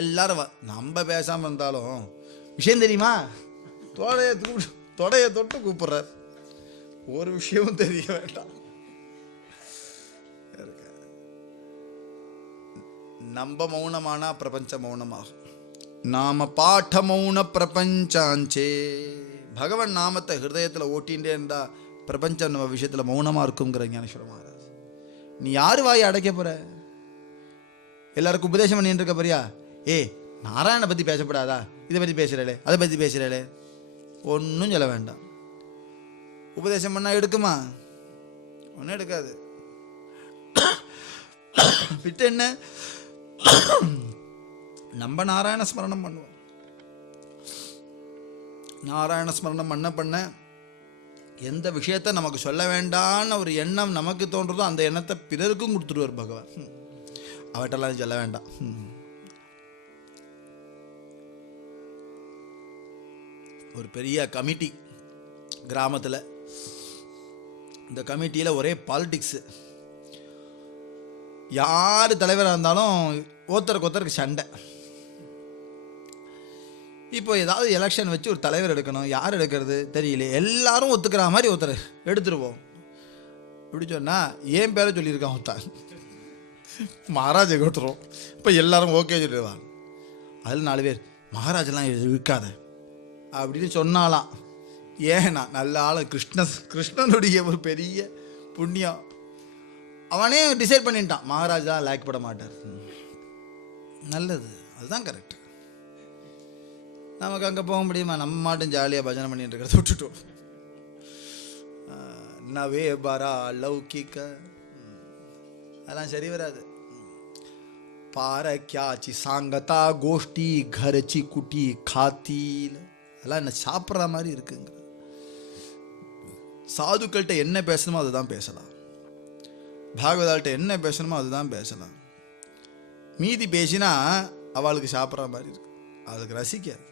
எல்லாரும் நம்ம பேசாமல் இருந்தாலும் விஷயம் தெரியுமா, தொடைய தொட்டு கூப்பிடுறார். ஒரு விஷயமும் தெரிய வேண்டாம். நம்ம மௌனமானா பிரபஞ்ச மௌனமாகும். நாம பாட்ட மௌன பிரபஞ்சாஞ்சே. பகவன் நாமத்தை ஹிருதயத்தில் ஓட்டிகிட்டே இருந்தா பிரபஞ்சம் நம்ம விஷயத்தில் மௌனமாக இருக்குங்கிற ஞானேஸ்வர மகாராஜ். நீ யார் வாயை அடைக்க போற? எல்லாருக்கும் உபதேசம் பண்ணிட்டு இருக்க போறியா? நாராயணனை பற்றி பேசப்படாதா? இதை பற்றி பேசுகிறே, அதை பற்றி பேசுகிறே, ஒன்றும் சொல்ல வேண்டாம். உபதேசம் பண்ணால் எடுக்குமா? ஒன்றும் எடுக்காது. விட்டு என்ன, நம்ம நாராயண ஸ்மரணம் பண்ணுவோம். நாராயண ஸ்மரணம் பண்ண எந்த விஷயத்தை நமக்கு சொல்ல வேண்டான்னு ஒரு எண்ணம் நமக்கு தோன்றதோ அந்த எண்ணத்தை பிறருக்கும் கொடுத்துருவார் பகவான். அவட்டெல்லாம் சொல்ல வேண்டாம். ஒரு பெரிய கமிட்டி கிராமத்தில், இந்த கமிட்டியில் ஒரே பாலிடிக்ஸு. யார் தலைவராக இருந்தாலும் ஒருத்தருக்கு சண்டை. இப்போ ஏதாவது எலெக்ஷன் வச்சு ஒரு தலைவர் எடுக்கணும், யார் எடுக்கிறது தெரியல. எல்லாரும் ஒத்துக்கிற மாதிரி ஒருத்தர் எடுத்துருவோம். இப்படி சொன்னால் ஏன் பேரை சொல்லியிருக்கான் ஒருத்தன், மகாராஜை கொடுத்துருவோம். இப்போ எல்லாரும் ஓகே சொல்லிடுவாங்க. அதில் 4 பேர் மகாராஜெல்லாம் இருக்காத அப்படின்னு சொன்னாலாம். ஏன்னா நல்ல ஆள், கிருஷ்ணனுடைய ஒரு பெரிய புண்ணியம். அவனே டிசைட் பண்ணிட்டான் மகாராஜா லைக் பட மாட்டார். நல்லது, அதுதான் கரெக்ட். நமக்கு அங்கே போக முடியுமா? நம்ம மாட்டும் ஜாலியாக பஜனை பண்ணிட்டு இருக்கிறத விட்டுட்டோம். நவே பரா லௌகிக்க அதெல்லாம் சரி வராது. பாரக்கியாச்சி சாங்கதா கோஷ்டி கரச்சி குட்டி காத்தீல் அதெல்லாம் என்ன சாப்பிட்ற மாதிரி இருக்குங்க. சாதுக்கள்கிட்ட என்ன பேசணுமோ அதுதான் பேசலாம். பாகவதால்கிட்ட என்ன பேசணுமோ அதுதான் பேசலாம். மீதி பேசினா அவளுக்கு சாப்பிட்ற மாதிரி இருக்கு, அதுக்கு ரசிக்காது.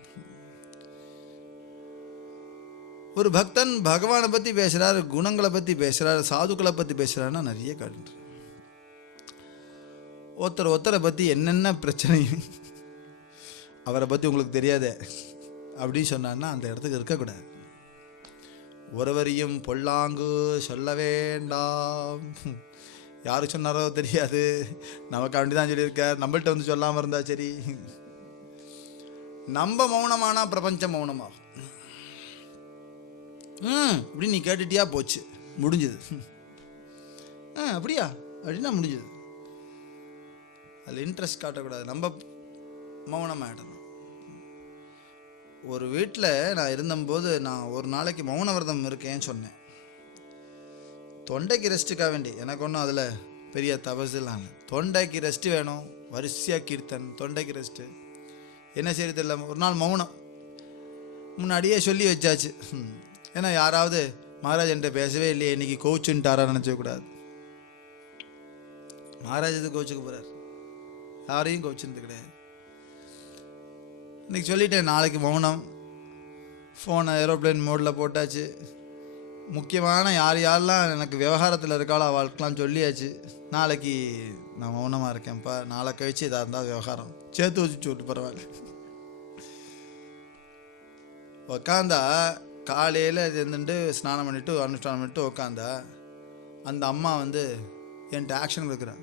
ஒரு பக்தன் பகவானை பற்றி பேசுகிறார், குணங்களை பற்றி பேசுகிறார், சாதுக்களை பற்றி பேசுகிறாருன்னா நிறைய காட்டு. ஒருத்தரை பற்றி என்னென்ன பிரச்சனை அவரை பற்றி உங்களுக்கு தெரியாத அப்படின்னு சொன்னான்னா அந்த இடத்துக்கு இருக்கக்கூடாது. ஒருவரையும் பொல்லாங்கு சொல்ல வேண்டாம். யாரு சொன்னாரோ தெரியாது, நமக்கு அப்படிதான் சொல்லியிருக்கார். நம்மள்கிட்ட வந்து சொல்லாமல் இருந்தா சரி. நம்ம மௌனமானா பிரபஞ்சம் மௌனமாகும். இப்படி நீ கேட்டுட்டியா போச்சு, முடிஞ்சது. அப்படியா அப்படின்னா முடிஞ்சது. அதில் இன்ட்ரெஸ்ட் காட்டக்கூடாது, நம்ம மௌனமாகிடணும். ஒரு வீட்டில் நான் இருந்தபோது நான் ஒரு நாளைக்கு மௌன விரதம் இருக்கேன்னு சொன்னேன். தொண்டைக்கு ரெஸ்ட்டுக்காக வேண்டி, எனக்கு ஒன்றும் அதில் பெரிய தபசுலாம் இல்லை. தொண்டைக்கு ரெஸ்ட்டு வேணும், வரிசையாக கீர்த்தன், தொண்டைக்கு ரெஸ்ட்டு. என்ன செய்யறது தெரியல. ஒரு நாள் மௌனம் முன்னாடியே சொல்லி வச்சாச்சு. ஏன்னா யாராவது மகாராஜ் என்கிட்ட பேசவே இல்லையே இன்னைக்கு கோச்சுன்ட்டாரா நினச்சக்கூடாது. மகாராஜ் இது கோச்சுக்க போகிறார், யாரையும் கோச்சுன்னு கிடையாது. இன்றைக்கி சொல்லிட்டேன் நாளைக்கு மௌனம். ஃபோனை ஏரோப்ளேன் மோடில் போட்டாச்சு. முக்கியமான யாரெல்லாம் எனக்கு விவகாரத்தில் இருக்காளோ அவளுக்கெல்லாம் சொல்லியாச்சு. நாளைக்கு நான் மௌனமாக இருக்கேன்ப்பா, நாளை கழிச்சு இதாக இருந்தால் விவகாரம் சேர்த்து வச்சு சொல்லிட்டு பரவாயில்ல. உக்காந்தா காலையில் இருந்துட்டு ஸ்நானம் பண்ணிவிட்டு அனுஷ்டானம் பண்ணிட்டு உக்காந்தா அந்த அம்மா வந்து என்கிட்ட ஆக்ஷன் கொடுக்குறேன்.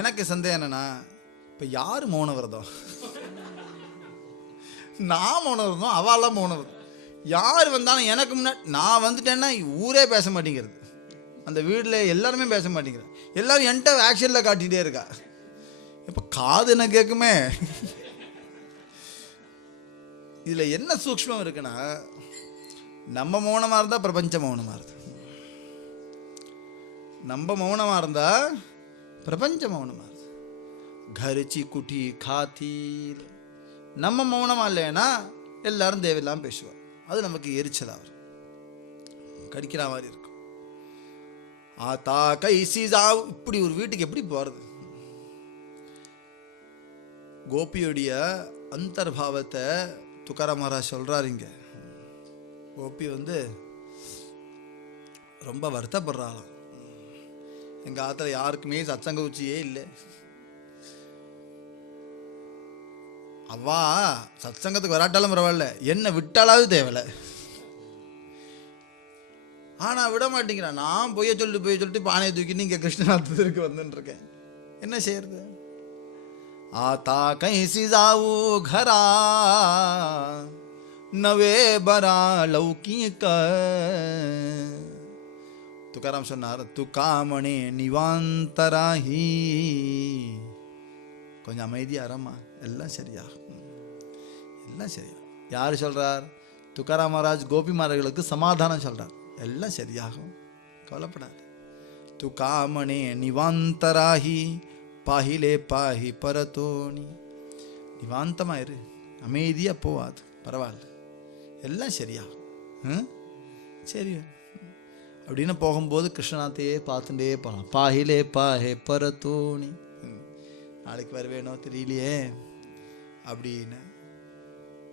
எனக்கு சந்தேகம் என்னன்னா, இப்போ யார் மௌன விரதம்? நான் மௌன விரதம், அவெல்லாம் மௌன விரதம். யார் வந்தாலும் எனக்கு முன்னாடி நான் வந்துட்டேன்னா ஊரே பேச மாட்டேங்கிறது, அந்த வீட்டில் எல்லாருமே பேச மாட்டேங்கிறது. எல்லாரும் என்கிட்ட ஆக்ஷனில் காட்டிகிட்டே இருக்கா. இப்போ காது என்ன கேட்குமே. இதில் என்ன சூக்ஷ்மம் இருக்குன்னா, நம்ம மௌனமாக இருந்தால் பிரபஞ்சம் மௌனமாக இருக்கு, நம்ம மௌனமாக இருந்தால் பிரபஞ்சம் மௌனமாக இருக்கு. கரிச்சி குட்டி காத்தீர். நம்ம மௌனமா இல்லைன்னா எல்லாரும் தேவையில்லாமல் பேசுவார். அது நமக்கு எரிச்சலா வரும், கடிக்கிற மாதிரி இருக்கும். ஆத்தா கைசி ஜாவ், இப்படி ஒரு வீட்டுக்கு எப்படி போறது? கோபியுடைய அந்தர்பாவத்தை துக்காராம் மகாராஜ் சொல்றாரு இங்க. கோபி ரொம்ப வருத்தப்படுறாளாம். எங்க ஆத்துல யாருக்குமே சத்சங்க உச்சியே இல்லை. அவ்வா சத்சங்கத்துக்கு வராட்டாலும் பரவாயில்ல, என்ன விட்டாலாவது தேவலை. ஆனா விட மாட்டேங்கிறான். நான் பொய்ய சொல்லிட்டு பானையை தூக்கிட்டு இங்க கிருஷ்ணநாதத்திற்கு வந்துருக்கேன். என்ன செய்யறது? ஆத்தா கைசி ஜாவு घरा நவே பரா லௌகிக. துக்காராம் சொன்னார், துக்காமணி நிவாந்தராஹி. கொஞ்சம் அமைதியா அரமா, எல்லாம் சரியா, எல்லாம் சரியா. யார் சொல்றார்? துக்காராம் மகாராஜ் கோபிமார்களுக்கு சமாதானம் சொல்றார். எல்லாம் சரியாகும், கவலைப்படாது. துக்காமணி நிவாந்தராஹி பாஹிலே பாஹி பரத்தோனி. நிவாந்தமாயிரு, அமைதியா போவாது, பரவாயில்ல, எல்லாம் சரியாகும், சரி அப்படின்னு போகும்போது கிருஷ்ணநாத்தையே பார்த்துட்டே போகலாம். பாஹிலே பாஹே பரத்தோனி. நாளைக்கு வருவேனோ தெரியலையே அப்படின்னு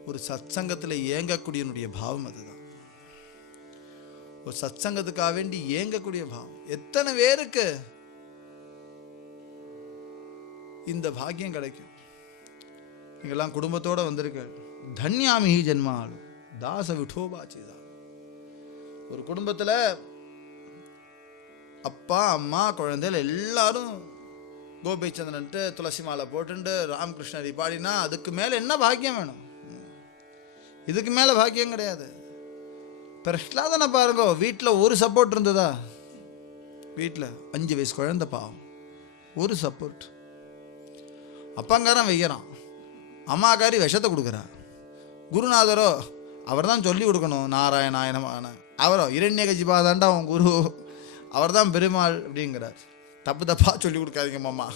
ஒரு சத்சங்கத்தில் ஏங்கக்கூடியனுடைய பாவம் அதுதான். ஒரு சத்சங்கத்துக்காக வேண்டி ஏங்கக்கூடிய பாவம். எத்தனை பேருக்கு இந்த பாக்கியம் கிடைக்கும்? நீங்கெல்லாம் குடும்பத்தோட வந்திருக்க. தன்யாமிஹி ஜென்மாலு தாச விட்டோபாச்சிதா. ஒரு குடும்பத்தில் அப்பா அம்மா குழந்தைகள் எல்லாரும் கோபிச்சந்திரன்ட்டு துளசி மாலை போட்டுண்டு ராமகிருஷ்ணரி பாடினா அதுக்கு மேலே என்ன பாக்கியம் வேணும்? இதுக்கு மேலே பாக்கியம் கிடையாது. பிரஹ்லாதனை பாருங்க, வீட்டில் ஒரு சப்போர்ட் இருந்ததா? வீட்டில் 5 வயசு குழந்தை பாவம், ஒரு சப்போர்ட். அப்பாங்காரன் வைக்கிறான், அம்மாக்காரி விஷத்தை கொடுக்குறா. குருநாதரோ அவர் தான் சொல்லி கொடுக்கணும், நாராயணாயனமான. அவரோ இரண்யகஜிபாதாண்டா அவன் குரு, அவர் தான் பெருமாள் அப்படிங்கிறார். தப்பாக சொல்லி கொடுக்காதீங்க மாமா.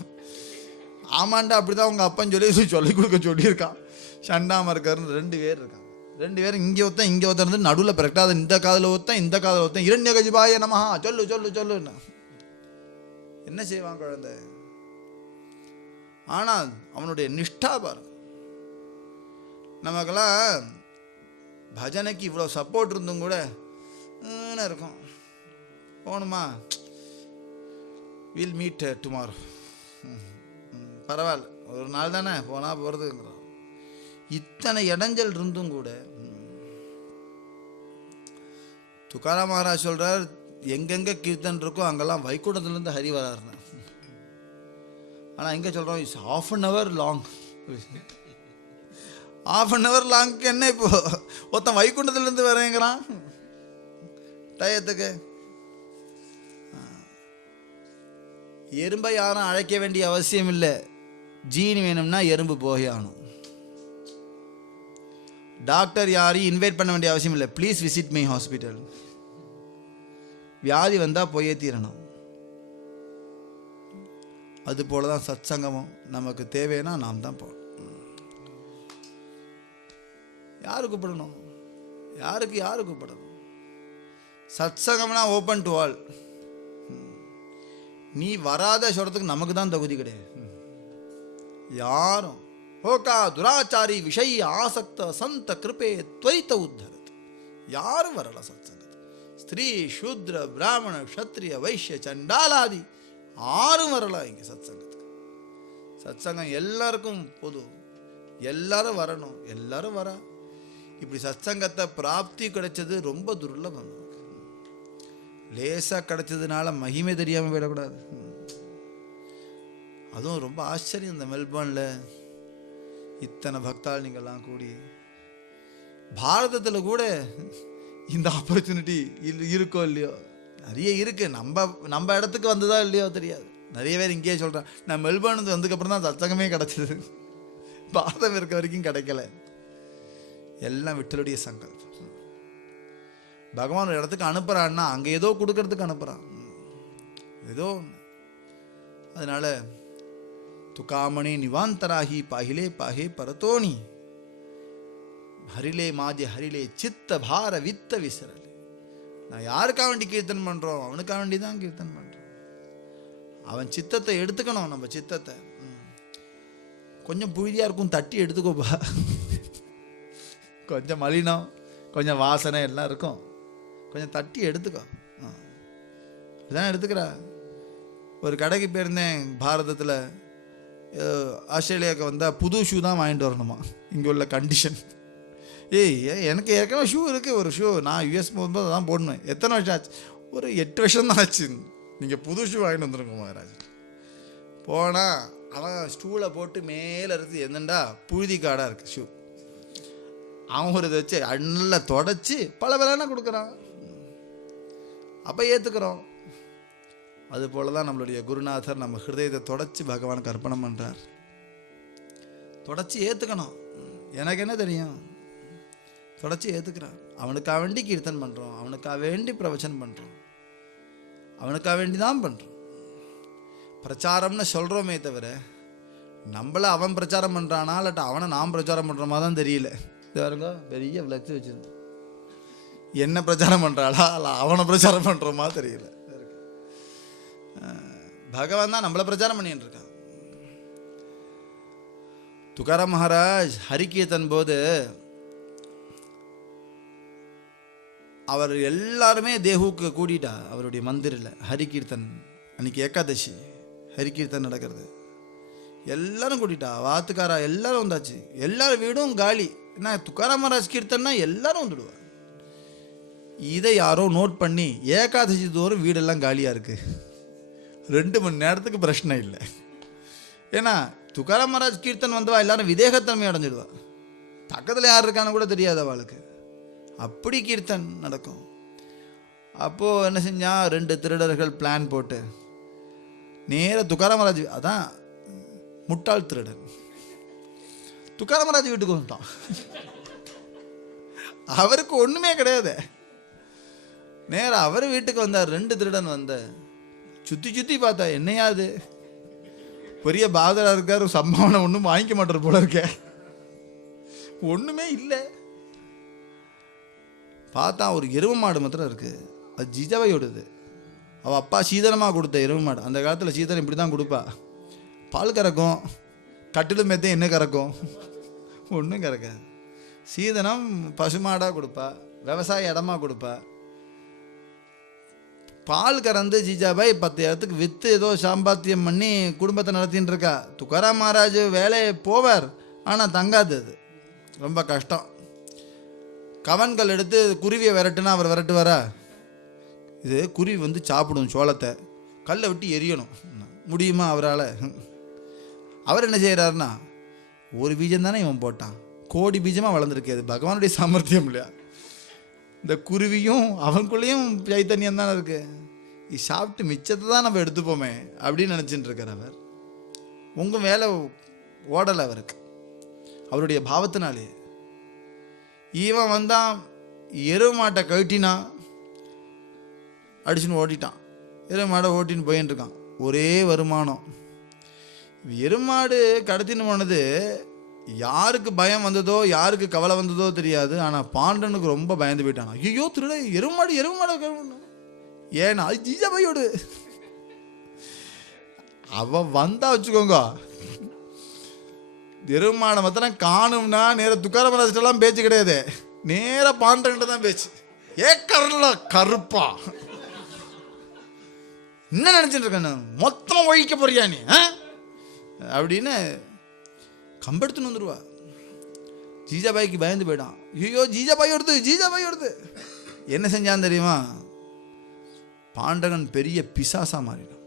ஆமாண்டா, அப்படி தான் உங்கள் அப்பன் சொல்லிக் கொடுக்க சொல்லியிருக்கான். சண்டாமர்கர்னு 2 பேர் இருக்காங்க. 2 பேரும் இங்கே ஒருத்தன் இருந்து நடுவில் பிறக்டாத, இந்த காதில் ஒருத்தன் இந்த காதில் ஒருத்தன். இரண்யகஜிபாய நமஹா சொல்லு சொல்லு சொல்லுன்னா என்ன செய்வான் குழந்தை? ஆனால் அவனுடைய நிஷ்டா பாருங்க. நமக்கெல்லாம் பஜனைக்கு இவ்வளோ சப்போர்ட் இருந்தும் கூட இருக்கும். போகணுமா? வில் மீட் டுமாரோ, பரவாயில்ல ஒரு நாள் தானே போனால் போகிறதுங்கிறோம். இத்தனை இடைஞ்சல் இருந்தும் கூட துக்காராம் மகாராஜ் சொல்றார், எங்கெங்க கீர்த்தன் இருக்கோ அங்கெல்லாம் வைகுண்டத்துலேருந்து ஹரி வராருன்னு. ஆனால் எங்கே சொல்கிறோம், it's ½ an hour long. ½ an hour லாங்க்கு என்ன இப்போ? ஒருத்தன் வைகுண்டத்துலேருந்து வரேங்கிறான் டயத்துக்கு. எறும்பை யாரும் அழைக்க வேண்டிய அவசியம் இல்லை. ஜீன் வேணும்னா எறும்பு போய் ஆகணும். டாக்டர் யாரையும் இன்வைட் பண்ண வேண்டிய அவசியம் இல்லை. Please visit my hospital. வியாதி வந்தால் போயே தீரணும். அதுபோல தான் சத்சங்கமும். நமக்கு தேவைன்னா நாம் தான் போகணும். யாரு கூப்பிடணும்? யாரு கூப்பிடணும்? சத்சங்கம்னா ஓப்பன் டு ஆல். நீ வராத சொல்றதுக்கு நமக்கு தான் தகுதி கிடையாது. யாரும் ஹோகா துராச்சாரி விஷய ஆசக்த சந்த கிருபே துவைத்த உத்தரத். யாரும் வரல சத்சங்கத்துக்கு. ஸ்திரீ சூத்ர பிராமண க்ஷத்ரிய வைஷ்ய சண்டாலாதி யாரும் வரல இங்கே சத்சங்கத்துக்கு. சத்சங்கம் எல்லாருக்கும் பொது, எல்லாரும் வரணும், எல்லாரும் வர. இப்படி சத்சங்கத்தை பிராப்தி கிடைச்சது ரொம்ப துர்லபம். லேசாக கிடைச்சதுனால மகிமை தெரியாமல் விடக்கூடாது. அதுவும் ரொம்ப ஆச்சரியம். இந்த மெல்பர்னில் இத்தனை பக்தால் நீங்கள்லாம் கூடி, பாரதத்தில் கூட இந்த ஆப்பர்ச்சுனிட்டி இருக்கோ இல்லையோ, நிறைய இருக்கு. நம்ம இடத்துக்கு வந்ததா இல்லையோ தெரியாது. நிறைய பேர் இங்கேயே சொல்கிறேன், நான் மெல்பர்ன் வந்ததுக்கப்புறம் தான் சத்சங்கமே கிடச்சிது, பாரதம் இருக்க வரைக்கும் கிடைக்கல. எல்லாம் விட்டலுடைய சங்கல்பம். பகவான் ஒரு இடத்துக்கு அனுப்புகிறான்னா அங்கே ஏதோ கொடுக்கறதுக்கு அனுப்புகிறான், ஏதோ. அதனால तुकामणे निवांतराही पाहिले पाहे परतोणी हरिले माझे हरिले चित्त भार वित्त विसरले. நான் யாருக்காக வேண்டி கீர்த்தன் பண்றோம்? அவனுக்காக வேண்டி தான் கீர்த்தன் பண்றோம். அவன் சித்தத்தை எடுத்துக்கணும். நம்ம சித்தத்தை கொஞ்சம் புழுதியா இருக்கும், தட்டி எடுத்துக்கோப்பா. கொஞ்சம் மலினம், கொஞ்சம் வாசனை எல்லாம் இருக்கும், கொஞ்சம் தட்டி எடுத்துக்கோ. இதான் எடுத்துக்கிறா. ஒரு கடைக்கு போயிருந்தேன் பாரதத்தில். ஆஸ்திரேலியாவுக்கு வந்தால் புது ஷூ தான் வாங்கிட்டு வரணுமா இங்கே உள்ள கண்டிஷன். எனக்கு ஏற்கனவே ஷூ இருக்குது, ஒரு ஷூ நான் யூஎஸ் போகும்போது தான் போடணும். எத்தனை வருஷம் ஆச்சு? ஒரு 8 வருஷம் தான் ஆச்சு. நீங்கள் புது ஷூ வாங்கிட்டு வந்துருங்க மகாராஜ். போனால் அவன் ஸ்டூலை போட்டு மேலே இருக்குது, என்னண்டா புழுதி காடாக இருக்குது ஷூ. அவன் ஒரு இதை வச்சு நல்லா தொடச்சி பல விலைன்னா கொடுக்குறான். அப்போ ஏற்றுக்கிறோம். அதுபோல தான் நம்மளுடைய குருநாதர் நம்ம ஹிருதயத்தை தொடச்சி பகவானுக்கு அர்ப்பணம் பண்ணுறார். தொடச்சி ஏற்றுக்கணும். எனக்கு என்ன தெரியும்? தொடச்சி ஏற்றுக்கிறான். அவனுக்காக வேண்டி கீர்த்தன் பண்ணுறோம், அவனுக்காக வேண்டி பிரவச்சனம் பண்ணுறோம், அவனுக்காக வேண்டி தான் பண்ணுறோம். பிரச்சாரம்னு சொல்கிறோமே தவிர நம்மளை அவன் பிரச்சாரம் பண்ணுறானா இல்லாட்ட அவனை நாம் பிரச்சாரம் பண்ணுறோமா தான் தெரியல. இது பாருங்க, பெரிய விளக்கு வச்சுருந்து என்ன பிரச்சாரம் பண்ணுறாளா இல்லை அவனை பிரச்சாரம் பண்ணுறோமா தெரியல. பகவான் தான் நம்மளை பிரச்சாரம் பண்ணிட்டு இருக்கான். துகாராம் மகாராஜ் ஹரிகீர்த்தன் போது அவர் எல்லாருமே தேஹுக்கு கூட்டிட்டா. அவருடைய மந்திரில் ஹரிகீர்த்தன் அன்னைக்கு ஏகாதசி ஹரிகீர்த்தன் நடக்கிறது. எல்லாரும் கூட்டிட்டா, வாத்துக்காரா எல்லாரும் வந்தாச்சு. எல்லாரும் வீடும் காலி. என்ன துகாராம் மகாராஜ் கீர்த்தன்னா எல்லாரும் வந்துடுவா. இதை யாரோ நோட் பண்ணி ஏகாதசி தோறும் வீடெல்லாம் காலியாக இருக்குது. 2 மணி நேரத்துக்கு பிரச்சனை இல்லை. ஏன்னா துகாராம் மகாராஜ் கீர்த்தன் வந்தவா எல்லாரும் விதேகத்தன்மை அடைஞ்சிடுவா. பக்கத்தில் யார் இருக்கான்னு கூட தெரியாது அவளுக்கு. அப்படி கீர்த்தன் நடக்கும். அப்போது என்ன செஞ்சா, 2 திருடர்கள் பிளான் போட்டு நேராக துகாராம் மகாராஜ், அதான் முட்டாள் திருடன், துகாராம் மகாராஜ் வீட்டுக்கு வந்துட்டான். அவருக்கு ஒன்றுமே கிடையாது. நேராக அவர் வீட்டுக்கு வந்தார். 2 திருடன் வந்த சுற்றி சுற்றி பார்த்தா, என்னையாது பெரிய பாதராக இருக்கார், சம்பாவனை ஒன்றும் வாங்கிக்க மாட்டார் போல இருக்க, ஒன்றுமே இல்லை. பார்த்தா ஒரு எருமை மாடு மாத்திரம் இருக்குது. அது ஜிஜாவையோடுது. அவள் அப்பா சீதனமாக கொடுத்த எருமை மாடு. அந்த காலத்தில் சீதனம் இப்படி தான் கொடுப்பா. பால் கறக்கும், கட்டிலும் மெத்தையும் என்ன கறக்கும்? ஒன்றும் கறக்காது. சீதனம் பசுமாடாக கொடுப்பா, விவசாய இடமா கொடுப்பா. பால் கறந்து ஜிஜாபாய் 10 இடத்துக்கு விற்று ஏதோ சாம்பாத்தியம் பண்ணி குடும்பத்தை நடத்தின்னு இருக்கா. துகாராம் மகாராஜ் வேலையை போவார், ஆனால் தங்காது. அது ரொம்ப கஷ்டம். கவன்கள் எடுத்து குருவியை விரட்டுனா அவர் விரட்டுவாரா? இது குருவி வந்து சாப்பிடும் சோளத்தை, கல்லை விட்டு எரியணும். முடியுமா அவரால்? அவர் என்ன செய்கிறாருன்னா, ஒரு பீஜம் தானே இவன் போட்டான், கோடி பீஜமாக வளர்ந்துருக்கு. அது பகவானுடைய சாமர்த்தியம் இல்லையா? இந்த குருவியும் அவனுக்குள்ளேயும் சைத்தன்யம் தானே இருக்கு. இது சாப்பிட்டு மிச்சத்தை தான் நம்ம எடுத்துப்போமே அப்படின்னு நினச்சிட்டு இருக்கார் அவர். உங்கள் வேலை ஓடலை அவருக்கு, அவருடைய பாவத்தினாலே. இவன் வந்தான், எருவு மாட்டை கழட்டினா அடிச்சுன்னு ஓட்டிட்டான். எருவு மாடை ஓட்டின்னு போயின்னு இருக்கான். ஒரே வருமானம். எருமாடு கடத்தின்னு போனது யாருக்கு பயம் வந்ததோ யாருக்கு கவலை வந்ததோ தெரியாது. ஆனால் பாண்டனுக்கு ரொம்ப பயந்து போயிட்டான். ஐயோ திருட, எருமாடு ஏன்னா அது ஜிஜாபாயோடு. அவ வந்தா வச்சுக்கோங்க, எருமாடை மாத்திரம் காணும்னா நேர துகாராம் மகாராஜ்லாம் பேச்சு கிடையாது, நேர பாண்டன்கிட்ட தான் பேச்சு. கருள கருப்பா என்ன நினைச்சிட்டு இருக்க, மொத்தமாக ஒழிக்க போறியா நீ அப்படின்னு கம்பெடுத்துன்னு வந்துடுவா. ஜிஜாபாய்க்கு பயந்து போயிட்டான். ஐயோ ஜிஜாபாய் வருது. என்ன செஞ்சான் தெரியுமா? பாண்டகன் பெரிய பிசாசா மாறினான்,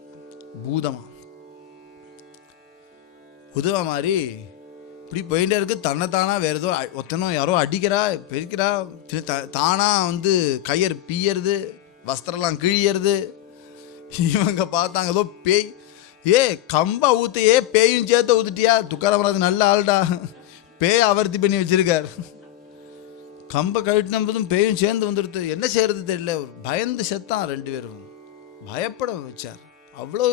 பூதமா மாதிரி இப்படி போயிட்டே இருக்கு. தன்னைத்தானா வேற ஏதோ ஒத்தனும் யாரோ அடிக்கிறா பெருக்கிறா, தானா வந்து கையர் பீயறது, வஸ்திரம்லாம் கிழியறது. இவங்க பார்த்தாங்க ஏதோ பேய். கம்பா ஊத்தையே பேயும் சேர்த்து ஊத்துட்டியா? துகாராம் மகாராஜ் நல்ல ஆள்டா, பேய் ஆவர்த்தி பண்ணி வச்சிருக்கார். கம்பை கழட்டினதும் பேயும் சேர்ந்து வந்துடுது. என்ன செய்யறது தெரியல, பயந்து செத்தான். 2 பேரும் பயப்பட வச்சார். அவ்வளோ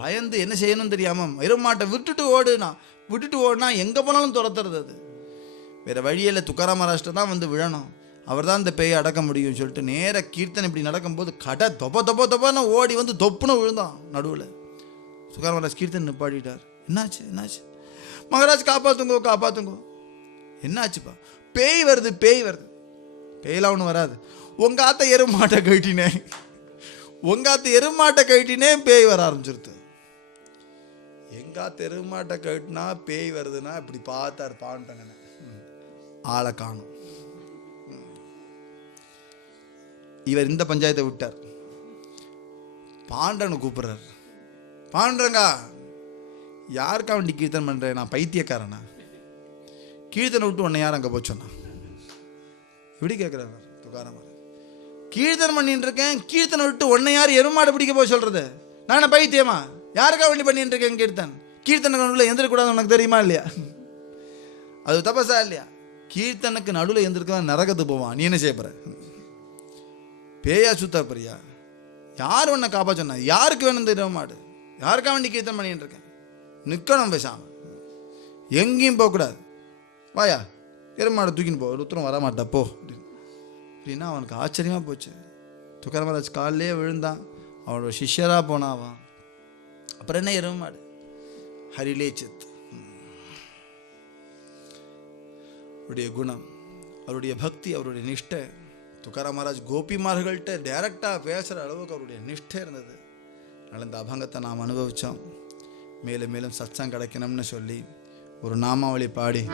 பயந்து என்ன செய்யணும்னு தெரியாமல் எருமாட்டை விட்டுட்டு ஓடுனா எங்கே போனாலும் துரத்துறது. அது வேறு வழியில் துக்காராம் மகாராஷ்டிரம் தான் வந்து விழணும், அவர் தான் இந்த பேயை அடக்க முடியும்னு சொல்லிட்டு நேராக கீர்த்தனை இப்படி நடக்கும்போது தொப்பன்னு ஓடி வந்து தொப்புன்னு விழுந்தான் நடுவில். துக்காராம் மகாராஜ் கீர்த்தனை நிப்பாட்டிட்டார். என்னாச்சு மகாராஜ், காப்பாத்துங்கோ. என்னாச்சுப்பா? பேய் வருது. பேயெல்லாம் ஒன்றும் வராது. உங்கள் ஆத்த எருமாட்டை கட்டினேன் பேய் வர ஆரம்பிச்சிருது. எங்காத்த எருமாட்டை கட்டினா பேய் வருதுன்னா இப்படி பார்த்தார் பாண்டங்கன்னு, ஆளை காணும். இவர் இந்த பஞ்சாயத்தை விட்டார். பாண்டனை கூப்பிடுறார். பாண்டங்க, யாருக்கா வண்டி கீர்த்தனை பண்றேன்? நான் பைத்தியக்காரனா? கீர்த்தனை விட்டு உன்னை யார் அங்கே போச்சோன்னா இப்படி கேட்குறாரு துக்காராம். கீர்த்தனை பண்ணிட்டு இருக்கேன், கீர்த்தனை விட்டு உன்னை யார் எருமாடு பிடிக்க போய் சொல்றது? நான் பைத்தியமா? யாருக்கா வண்டி பண்ணிட்டு இருக்கேன் கீர்த்தனை நடுவில் எந்திரக்கூடாது, உனக்கு தெரியுமா இல்லையா? அது தபசா இல்லையா? கீர்த்தனுக்கு நடுவில் எந்திருக்க நரகத்து போவான். நீ என்ன செய்ய போற? பேயா சுத்தா பிரியா? யார் உன்னை காப்பா சொன்னா? யாருக்கு வேணும் இந்த எருமாடு? யாருக்கா வண்டி கீர்த்தனை பண்ணிட்டு இருக்கேன்? நிற்கணும் பேசாம, எங்கேயும் போகக்கூடாது. வாயா, எருமாடை தூக்கின்னு போ, உத்தரம் வரமாட்டா போ அப்படின்னா அவனுக்கு ஆச்சரியமாக போச்சு. துக்காராம் மகாராஜ் காலிலே விழுந்தான். அவனோட சிஷ்யராக போனாவான். அப்புறம் என்ன எருமாடு? ஹரிலே சித். அவருடைய குணம், அவருடைய பக்தி, அவருடைய நிஷ்டை. துக்காராம் மகாராஜ் கோபிமார்கள்ட்ட டைரக்டாக பேசுகிற அளவுக்கு அவருடைய நிஷ்டை இருந்தது. அதனால் இந்த அபங்கத்தை நாம் அனுபவித்தோம். மேலும் மேலும் சத்சங்கம் கிடைக்கணும்னு சொல்லி ஒரு நாமாவளி பாடி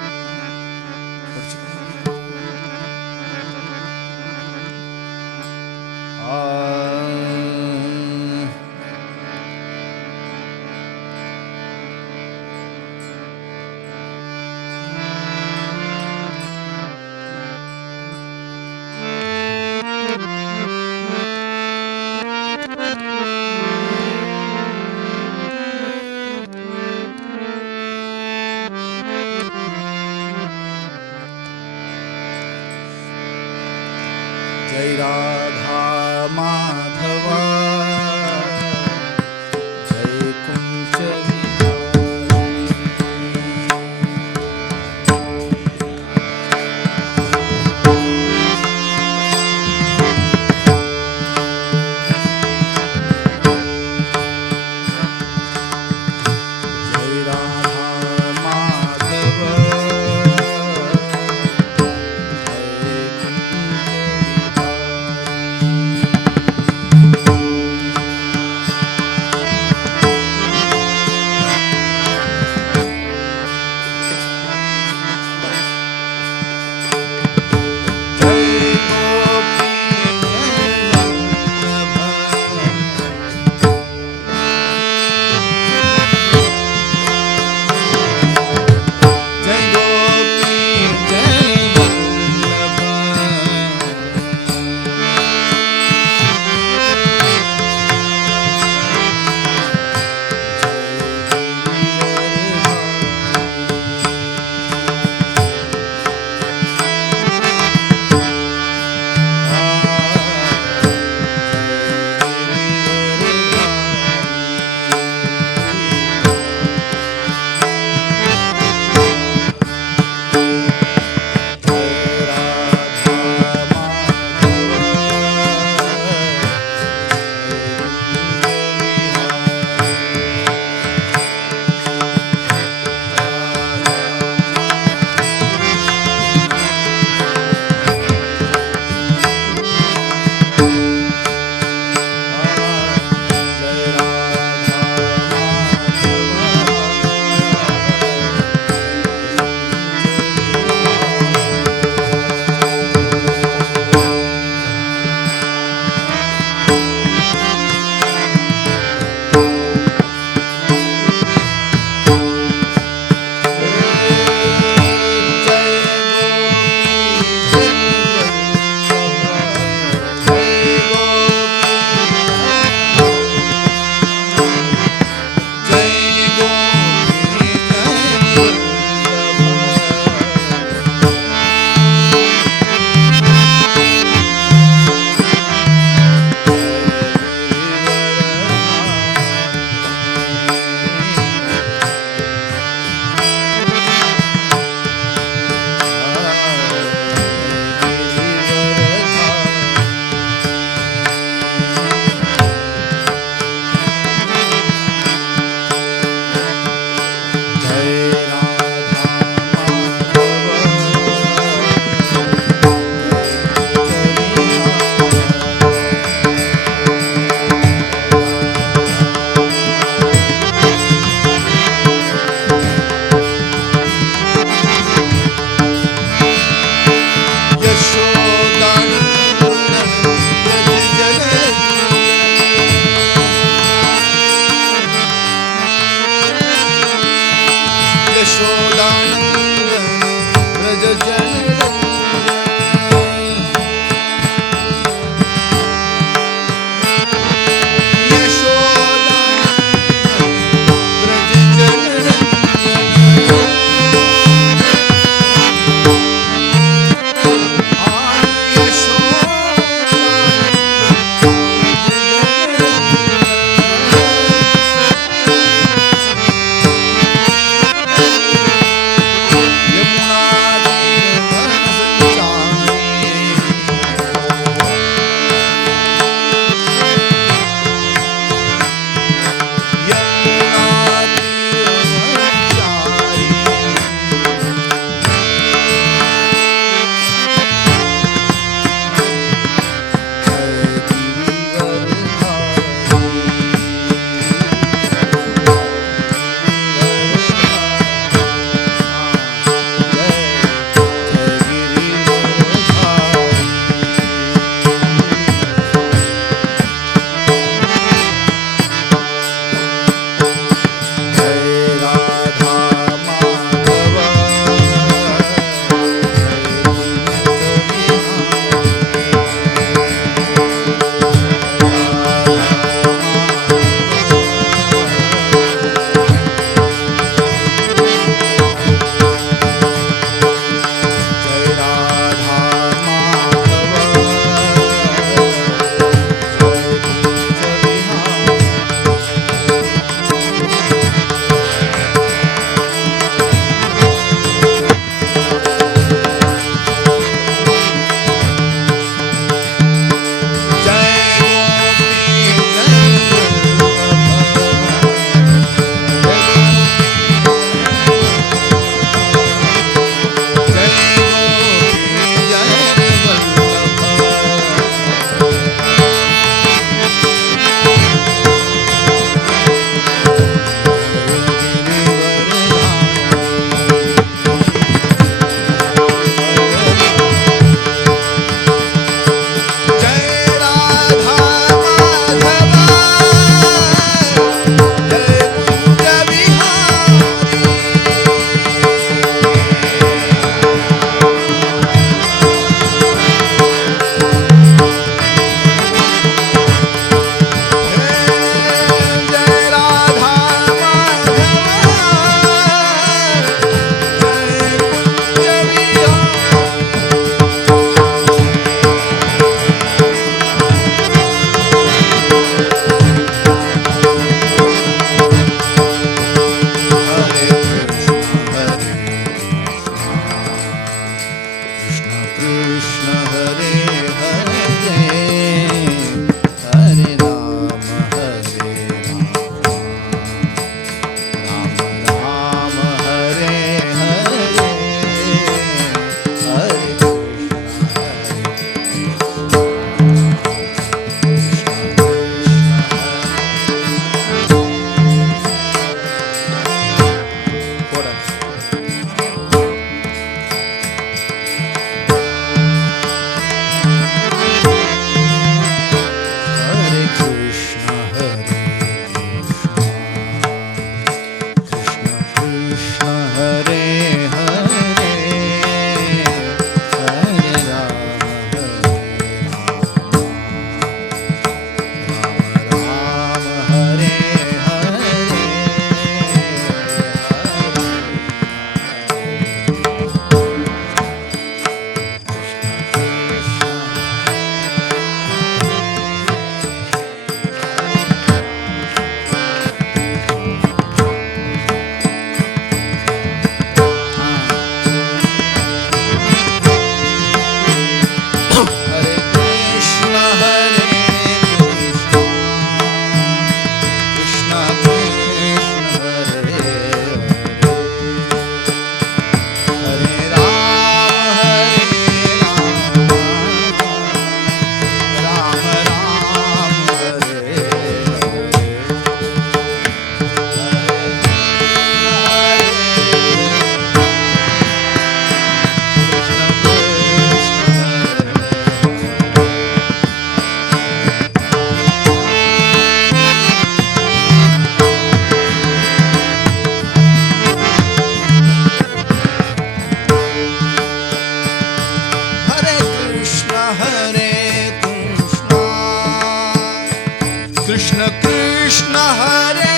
कृष्ण हरे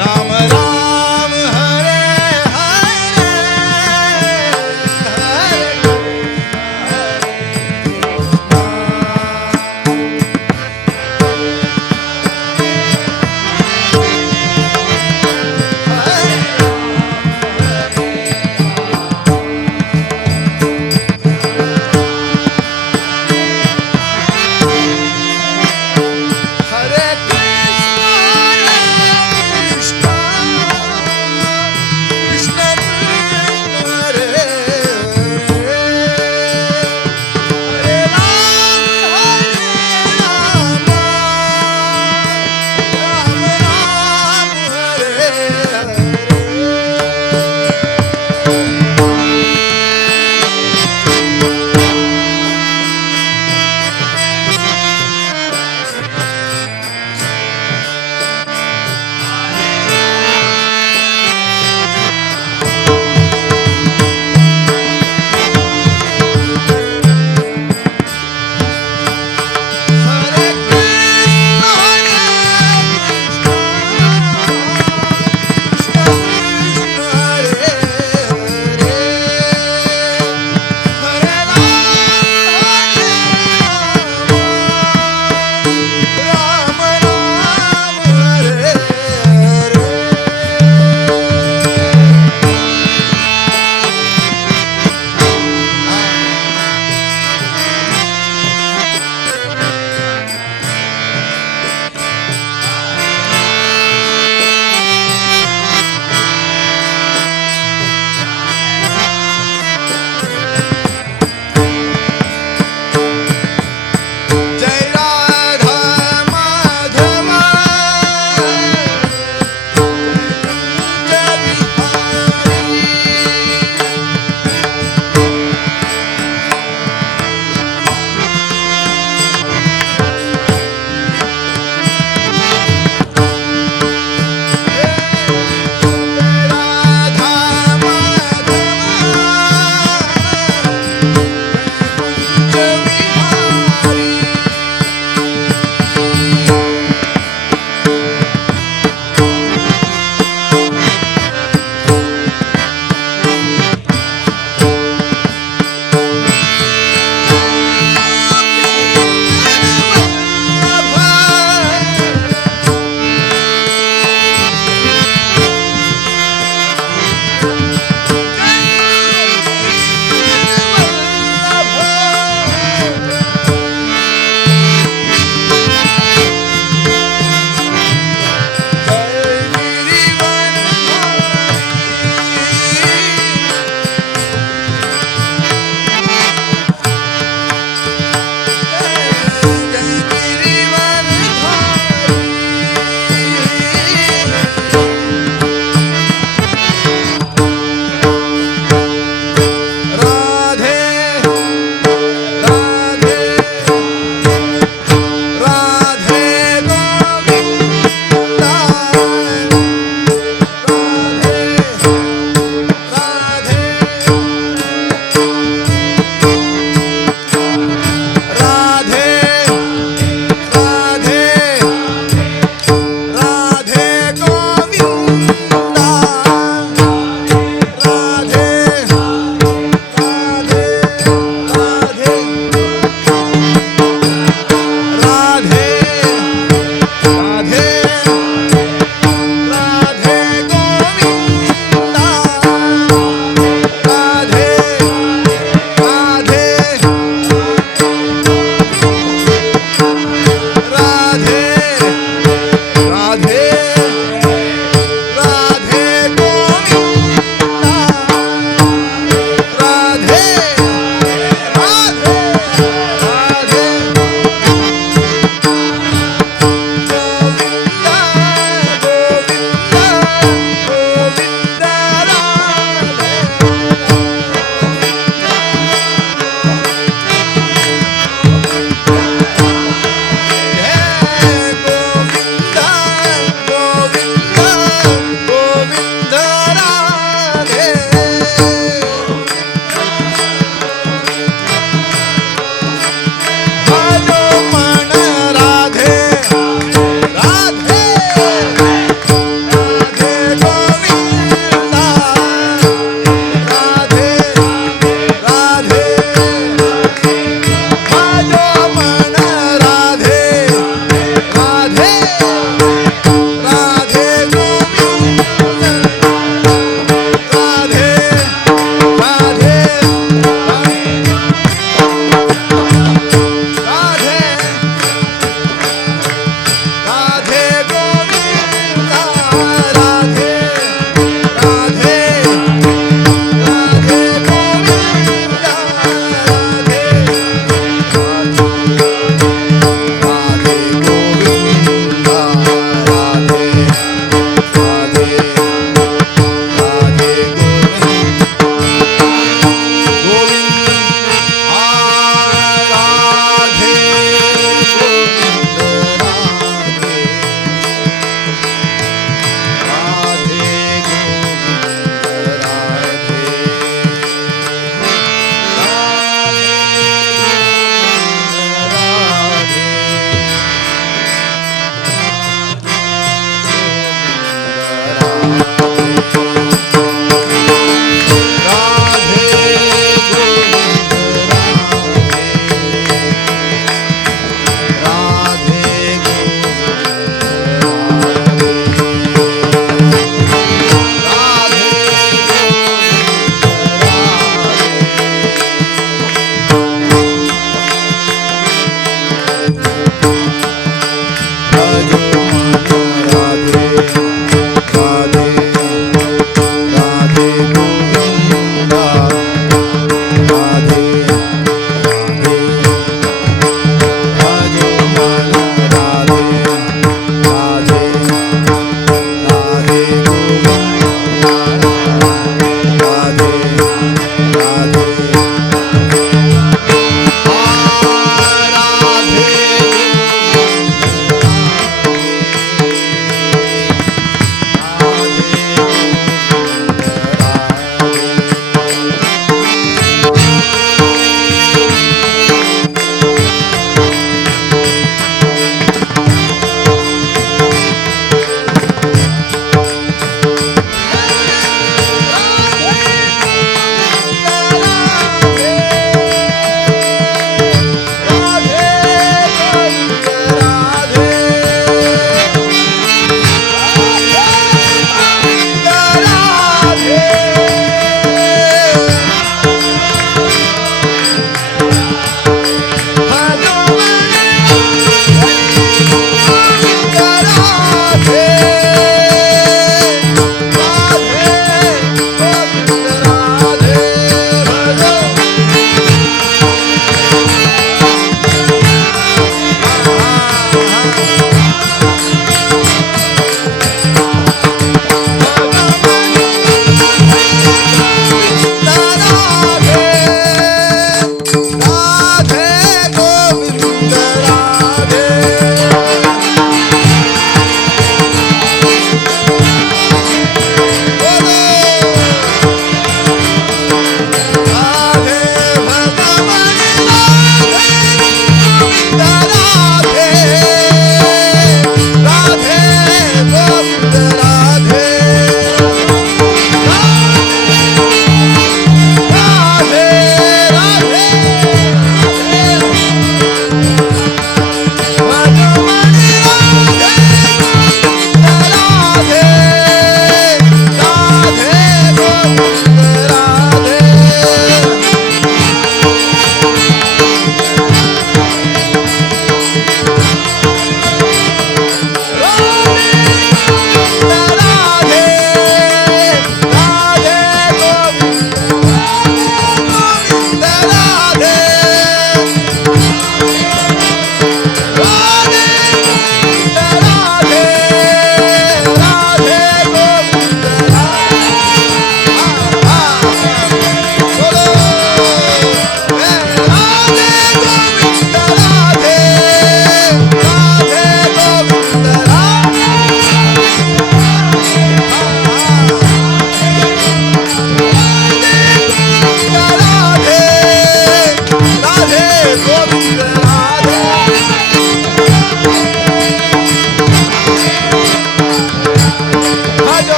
राम राम हरे हरे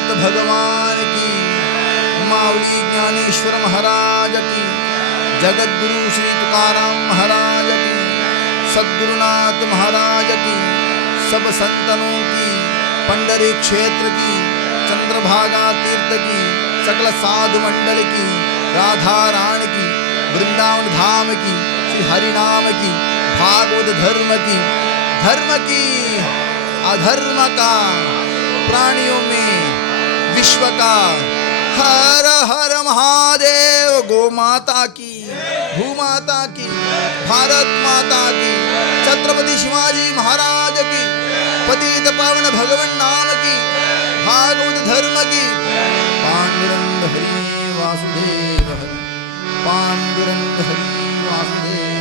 रघुनाथ भगवान की, माऊली ज्ञानेश्वर महाराज की, जगद्गुरु श्री तुकाराम महाराज की, सद्गुरुनाथ महाराज की, सब संतनों की, पंडरी क्षेत्र की, चंद्रभागा तीर्थ की, सकल साधु मंडल की, राधा रानी की, वृंदावन धाम की, श्री हरिनाम की, भागवत धर्म की, अधर्म का, प्राणियों में विश्व का, हर हर महादेव। गो माता की, भूमाता की, भारत माता की, छत्रपति शिवाजी महाराज की, पतित पावन भगवान नाम की, भागवत धर्म की। पांडुरंग हरि वासुदेव हरि, पांडुरंग हरि वासुदेव।